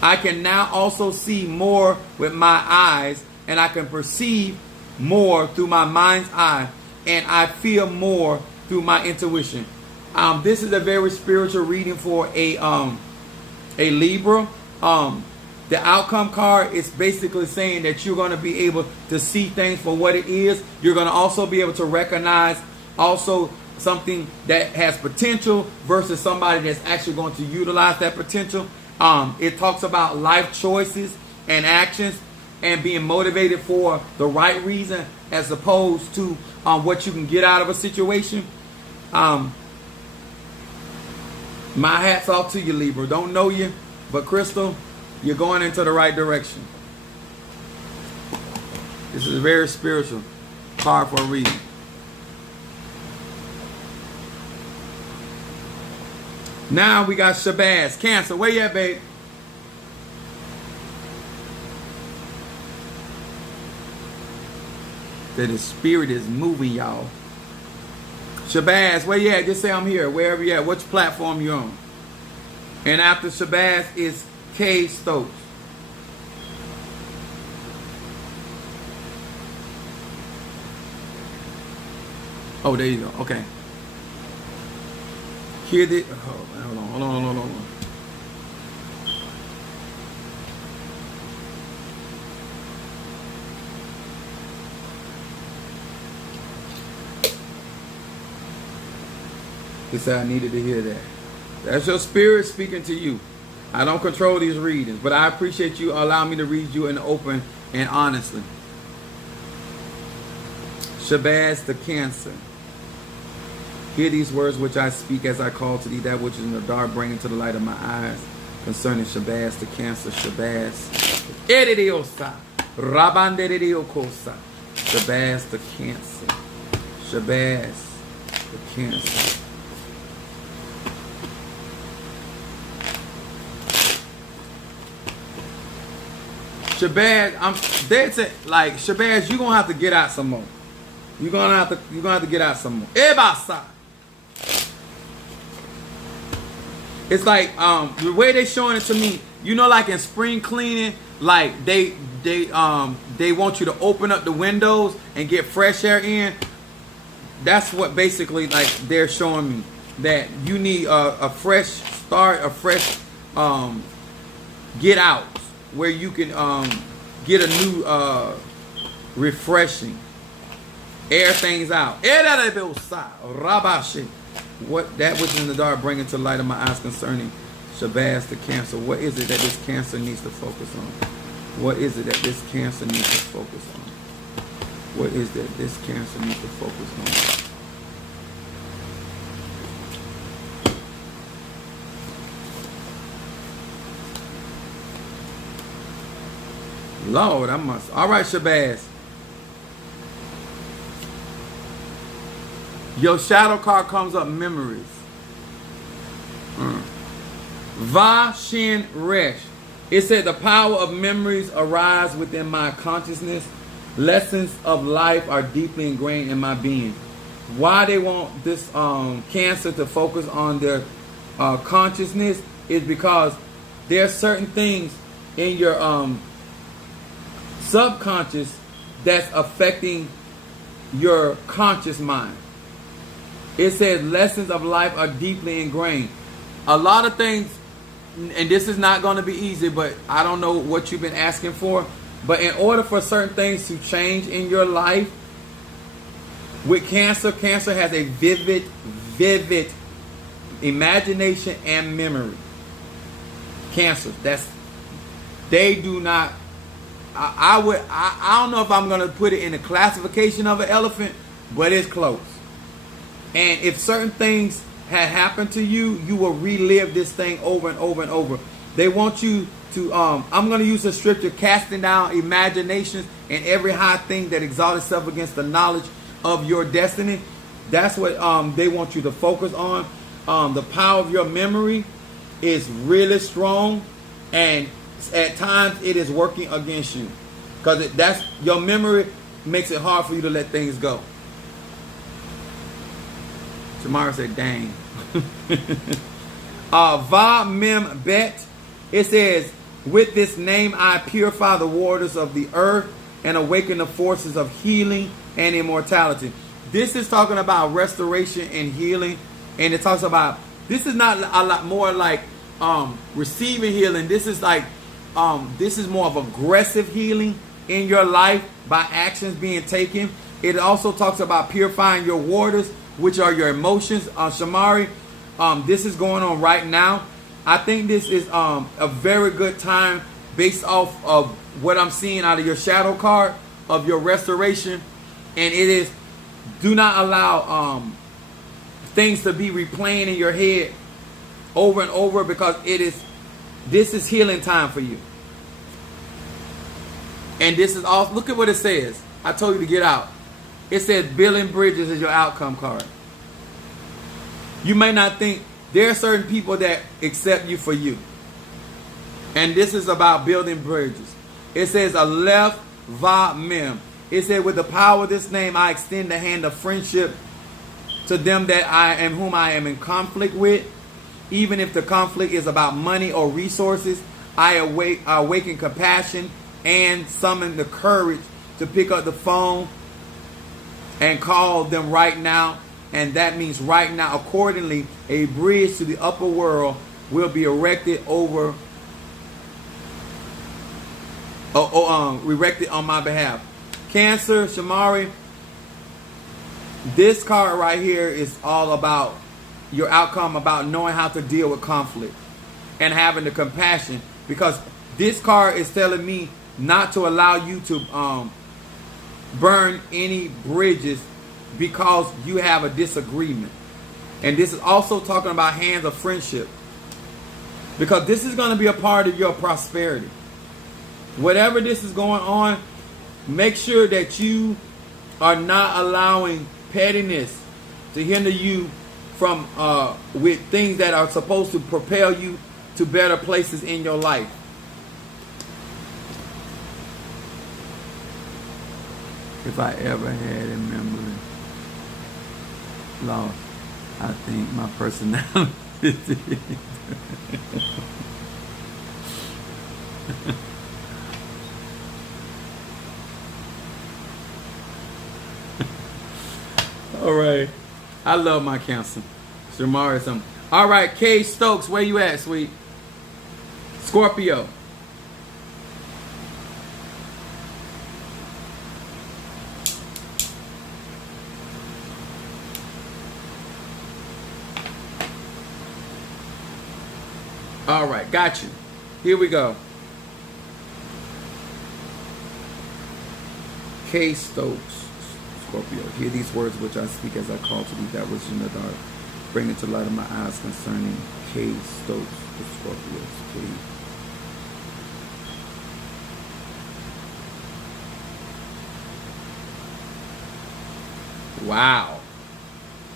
I can now also see more with my eyes, and I can perceive more through my mind's eye, and I feel more through my intuition. This is a very spiritual reading for a Libra. The outcome card is basically saying that you're going to be able to see things for what it is. You're going to also be able to recognize also something that has potential versus somebody that's actually going to utilize that potential. It talks about life choices and actions and being motivated for the right reason as opposed to what you can get out of a situation. My hat's off to you, Libra. Don't know you, but Crystal, you're going into the right direction. This is a very spiritual card for a reading. Now we got Shabazz, Cancer. Where you at, babe? That the spirit is moving, y'all. Shabazz, where you at? Just say I'm here. Wherever you at. Which platform you on? And after Shabazz is K. Stokes. Oh, there you go. Okay. Here the hold on. This I needed to hear that. That's your spirit speaking to you. I don't control these readings, but I appreciate you allowing me to read you in the open and honestly. Shabazz the Cancer. Hear these words which I speak as I call to thee that which is in the dark, bring into the light of my eyes. Concerning Shabazz the Cancer, Shabazz. Edidiosa. Rabandediokosa. Shabazz the Cancer. Shabazz the Cancer. Shabazz, I'm dead set. Like Shabazz, you're gonna have to get out some more. You're gonna have to get out some more. Ebasa. It's like the way they showing it to me, you know, like in spring cleaning, like they want you to open up the windows and get fresh air in. That's what basically like they're showing me, that you need a fresh start, a fresh get out, where you can get a new refreshing, air things out. What that which is in the dark, bring into light of my eyes concerning Shabazz the Cancer. What is it that this Cancer needs to focus on? What is it that this Cancer needs to focus on? What is that this Cancer needs to focus on? Lord, I must. All right, Shabazz. Your shadow card comes up, memories. Va Shin Resh. It said the power of memories arise within my consciousness. Lessons of life are deeply ingrained in my being. Why they want this Cancer to focus on their consciousness is because there are certain things in your subconscious that's affecting your conscious mind. It says lessons of life are deeply ingrained. A lot of things, and this is not going to be easy, but I don't know what you've been asking for. But in order for certain things to change in your life, with Cancer, Cancer has a vivid imagination and memory. Cancer, they do not. I don't know if I'm going to put it in the classification of an elephant, but it's close. And if certain things had happened to you, you will relive this thing over and over and over. They want you to, I'm going to use the scripture, casting down imaginations and every high thing that exalts itself against the knowledge of your destiny. That's what they want you to focus on. The power of your memory is really strong, and at times it is working against you, because that's your memory makes it hard for you to let things go. Tamara said, dang. Va Mem Bet. It says, with this name I purify the waters of the earth and awaken the forces of healing and immortality. This is talking about restoration and healing. And it talks about, this is not a lot more like receiving healing. This is like, this is more of aggressive healing in your life by actions being taken. It also talks about purifying your waters, which are your emotions. Shamari, this is going on right now. I think this is a very good time based off of what I'm seeing out of your shadow card of your restoration. And it is, do not allow things to be replaying in your head over and over, because this is healing time for you. And this is all, look at what it says. I told you to get out. It says building bridges is your outcome card. You may not think, there are certain people that accept you for you. And this is about building bridges. It says Aleph Va Mem. It said, with the power of this name, I extend the hand of friendship to them that I am, whom I am in conflict with. Even if the conflict is about money or resources, I awaken compassion and summon the courage to pick up the phone and call them right now. And that means right now. Accordingly, a bridge to the upper world will be erected erected on my behalf. Cancer, Shamari, this card right here is all about your outcome, about knowing how to deal with conflict and having the compassion, because this card is telling me not to allow you to burn any bridges because you have a disagreement. And this is also talking about hands of friendship, because this is going to be a part of your prosperity. Whatever this is going on, make sure that you are not allowing pettiness to hinder you from with things that are supposed to propel you to better places in your life. If I ever had a memory loss, I think my personality all right. I love my Cancer. Shamar or something. All right, Kay Stokes, where you at, sweet? Scorpio. All right, got you. Here we go. Kay Stokes, Scorpio. Hear these words which I speak as I call to thee that which is in the dark. Bring it to light of my eyes concerning Kay Stokes, the Scorpios. Wow.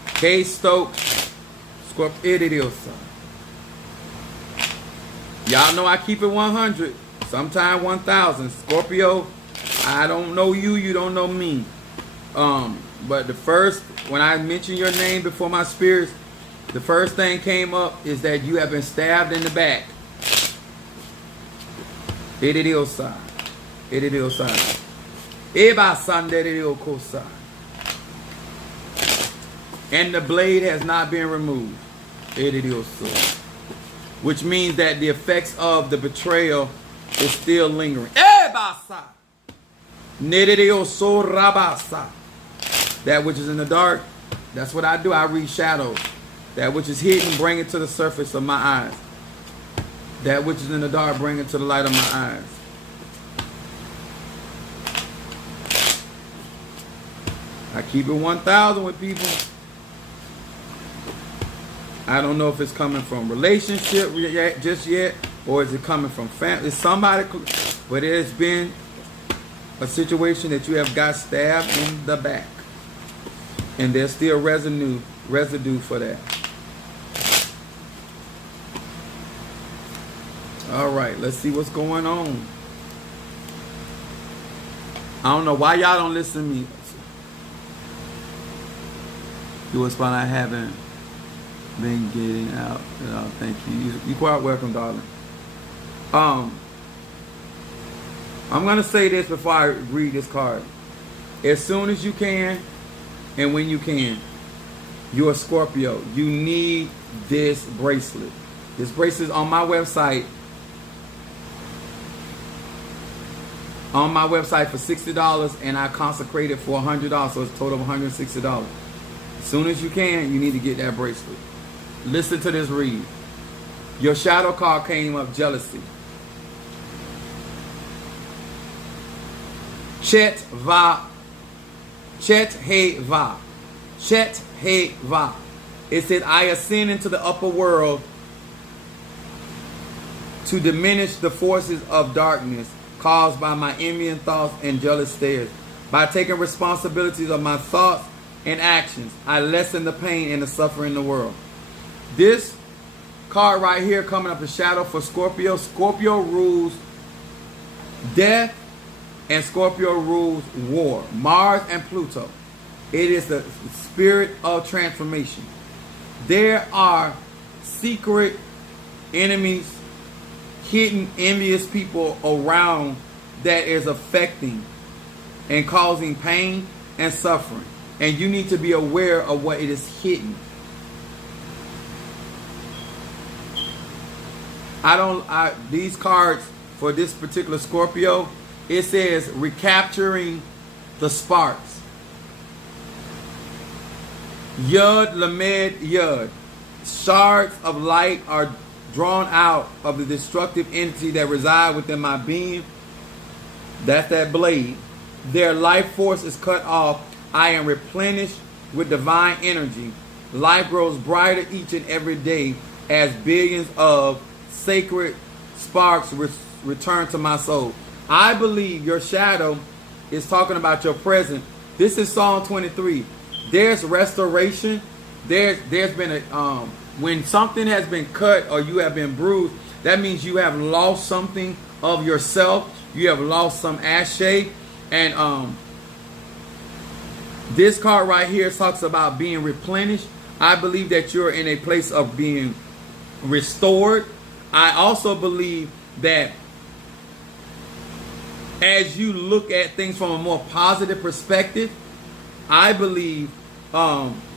K Stokes, Scorpio. Y'all know I keep it 100, sometime 1,000. Scorpio, I don't know you, you don't know me. But when I mention your name before my spirits, the first thing came up is that you have been stabbed in the back. Edidiosa. Eba Sandediokosa. And the blade has not been removed. Edidiosa. Which means that the effects of the betrayal is still lingering. Ebasa. Nedidioso Rabasa. That which is in the dark, that's what I do. I read shadows. That which is hidden, bring it to the surface of my eyes. That which is in the dark, bring it to the light of my eyes. I keep it 1,000 with people. I don't know if it's coming from relationship just yet, or is it coming from family. It's somebody, but it has been a situation that you have got stabbed in the back. And there's still residue for that. All right, let's see what's going on. I don't know why y'all don't listen to me. You was fun. I haven't been getting out. Thank you. You're quite welcome, darling. I'm gonna say this before I read this card. As soon as you can, and when you can, you're a Scorpio. You need this bracelet. This bracelet is on my website. On my website for $60, and I consecrate it for $100, so it's a total of $160. As soon as you can, you need to get that bracelet. Listen to this read. Your shadow card came up, jealousy. Chet he va. It said, I ascend into the upper world to diminish the forces of darkness caused by my envying thoughts and jealous stares. By taking responsibilities of my thoughts and actions, I lessen the pain and the suffering in the world. This card right here coming up, the shadow for Scorpio. Scorpio rules death, and Scorpio rules war. Mars and Pluto. It is the spirit of transformation. There are secret enemies, hidden envious people around that is affecting and causing pain and suffering. And you need to be aware of what it is hidden. These cards for this particular Scorpio, it says recapturing the sparks. Yud Lamed Yud. Shards of light are drawn out of the destructive entity that reside within my being. That's that blade. Their life force is cut off. I am replenished with divine energy. Life grows brighter each and every day as billions of sacred sparks return to my soul. I believe your shadow is talking about your present. This is Psalm 23. There's restoration. There's been a when something has been cut or you have been bruised, that means you have lost something of yourself. You have lost some ashe. And this card right here talks about being replenished. I believe that you're in a place of being restored. I also believe that as you look at things from a more positive perspective, I believe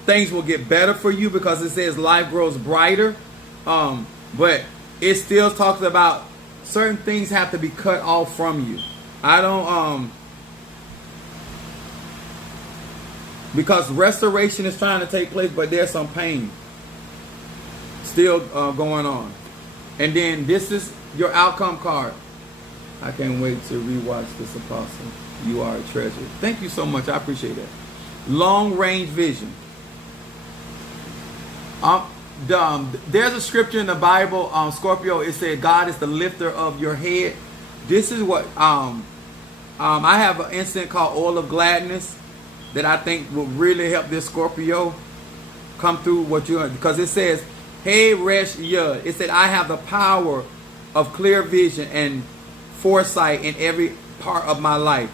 things will get better for you, because it says life grows brighter. But it still talks about certain things have to be cut off from you. I don't because restoration is trying to take place, but there's some pain still going on. And then this is your outcome card. I can't wait to rewatch this, Apostle. You are a treasure. Thank you so much. I appreciate that. Long range vision. There's a scripture in the Bible, Scorpio. It said God is the lifter of your head. This is what I have an incident called Oil of Gladness. that I think will really help this Scorpio come through what you're, because it says, hey, Resh Yud. It said, I have the power of clear vision and foresight in every part of my life.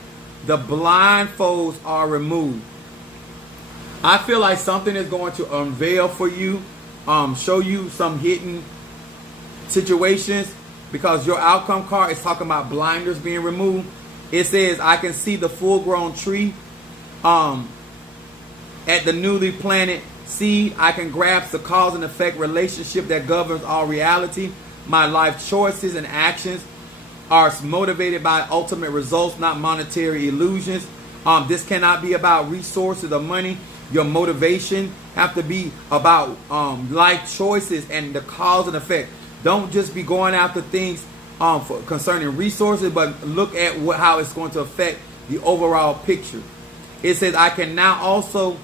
The blindfolds are removed. I feel like something is going to unveil for you, show you some hidden situations, because your outcome card is talking about blinders being removed. It says, I can see the full-grown tree at the newly planted seed. I can grasp the cause and effect relationship that governs all reality. My life choices and actions are motivated by ultimate results, not monetary illusions. This cannot be about resources or money. Your motivation have to be about life choices and the cause and effect. Don't just be going after things concerning resources, but look at how it's going to affect the overall picture. It says, I can now also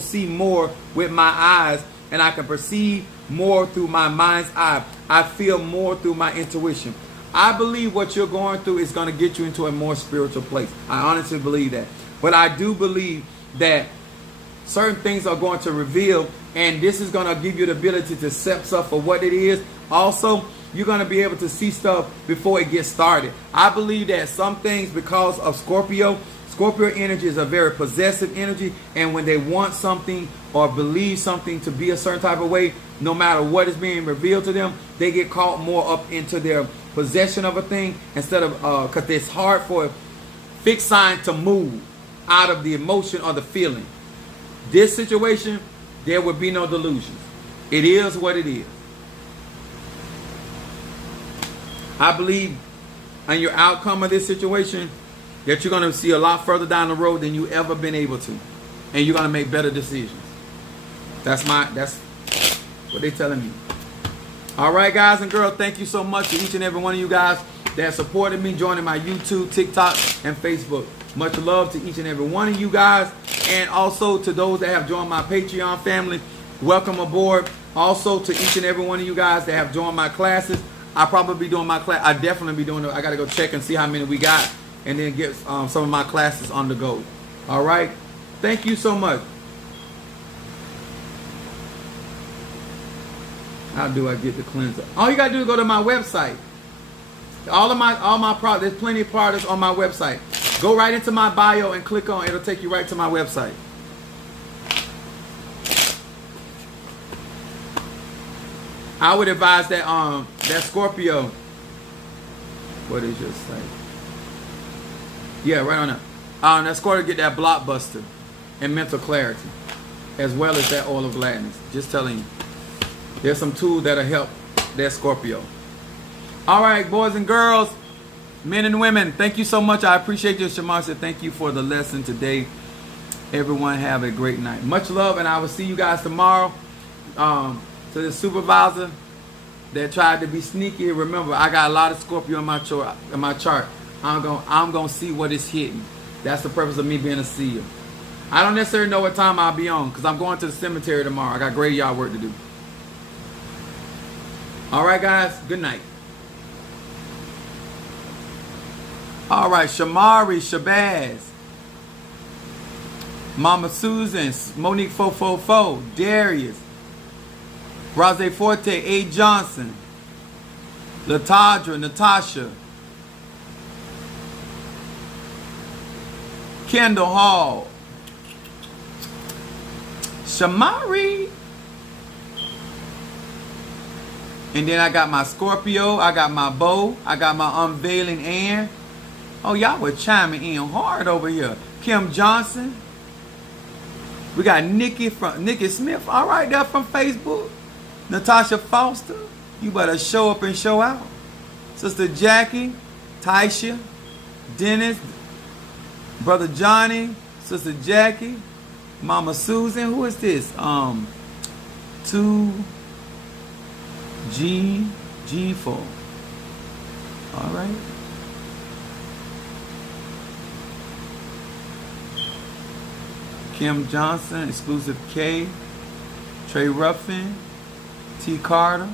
see more with my eyes, and I can perceive more through my mind's eye. I feel more through my intuition. I believe what you're going through is going to get you into a more spiritual place. I honestly believe that. But I do believe that certain things are going to reveal, and this is going to give you the ability to accept stuff for what it is. Also, you're going to be able to see stuff before it gets started. I believe that some things, because of Scorpio energy is a very possessive energy, and when they want something or believe something to be a certain type of way, no matter what is being revealed to them, they get caught more up into their possession of a thing, instead of, because it's hard for a fixed sign to move out of the emotion or the feeling. This situation, there would be no delusions. It is what it is. I believe in your outcome of this situation that you're going to see a lot further down the road than you ever been able to. And you're going to make better decisions. That's what they're telling me. All right, guys and girls, thank you so much to each and every one of you guys that supported me, joining my YouTube, TikTok, and Facebook. Much love to each and every one of you guys. And also to those that have joined my Patreon family, welcome aboard. Also to each and every one of you guys that have joined my classes. I'll probably be doing my class. I definitely be doing it. I got to go check and see how many we got, and then get some of my classes on the go. All right. Thank you so much. How do I get the cleanser? All you got to do is go to my website. All my products, there's plenty of products on my website. Go right into my bio and click on. It'll take you right to my website. I would advise that that Scorpio. What is your site? Yeah, right on that. That Scorpio get that blockbuster and mental clarity, as well as that oil of gladness. Just telling you, there's some tools that'll help that Scorpio. All right, boys and girls, men and women, thank you so much. I appreciate you. Shamar said thank you for the lesson today. Everyone have a great night. Much love, and I will see you guys tomorrow. To the supervisor that tried to be sneaky, remember, I got a lot of Scorpio in my chart. I'm gonna see what is hidden. That's the purpose of me being a seer. I don't necessarily know what time I'll be on, because I'm going to the cemetery tomorrow. I got graveyard work to do. All right, guys. Good night. All right, Shamari, Shabazz, Mama Susan, Monique 444, Darius, Rose Forte, A. Johnson, Latadra, Natasha, Kendall Hall, Shamari. And then I got my Scorpio, I got my bow, I got my unveiling Ann. Oh, y'all were chiming in hard over here. Kim Johnson. We got Nikki Smith. All right, there from Facebook. Natasha Foster. You better show up and show out. Sister Jackie, Taisha, Dennis, Brother Johnny, Sister Jackie, Mama Susan. Who is this? 2G4. All right. Kim Johnson, Exclusive K, Trey Ruffin, T. Carter.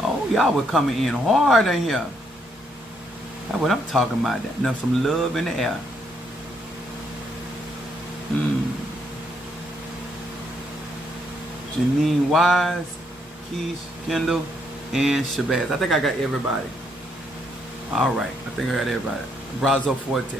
Oh, y'all were coming in hard in here. That's what I'm talking about. That enough some love in the air. Janine Wise, Keish, Kendall, and Shabazz. I think I got everybody. All right. I think I got everybody. Brazo Forte.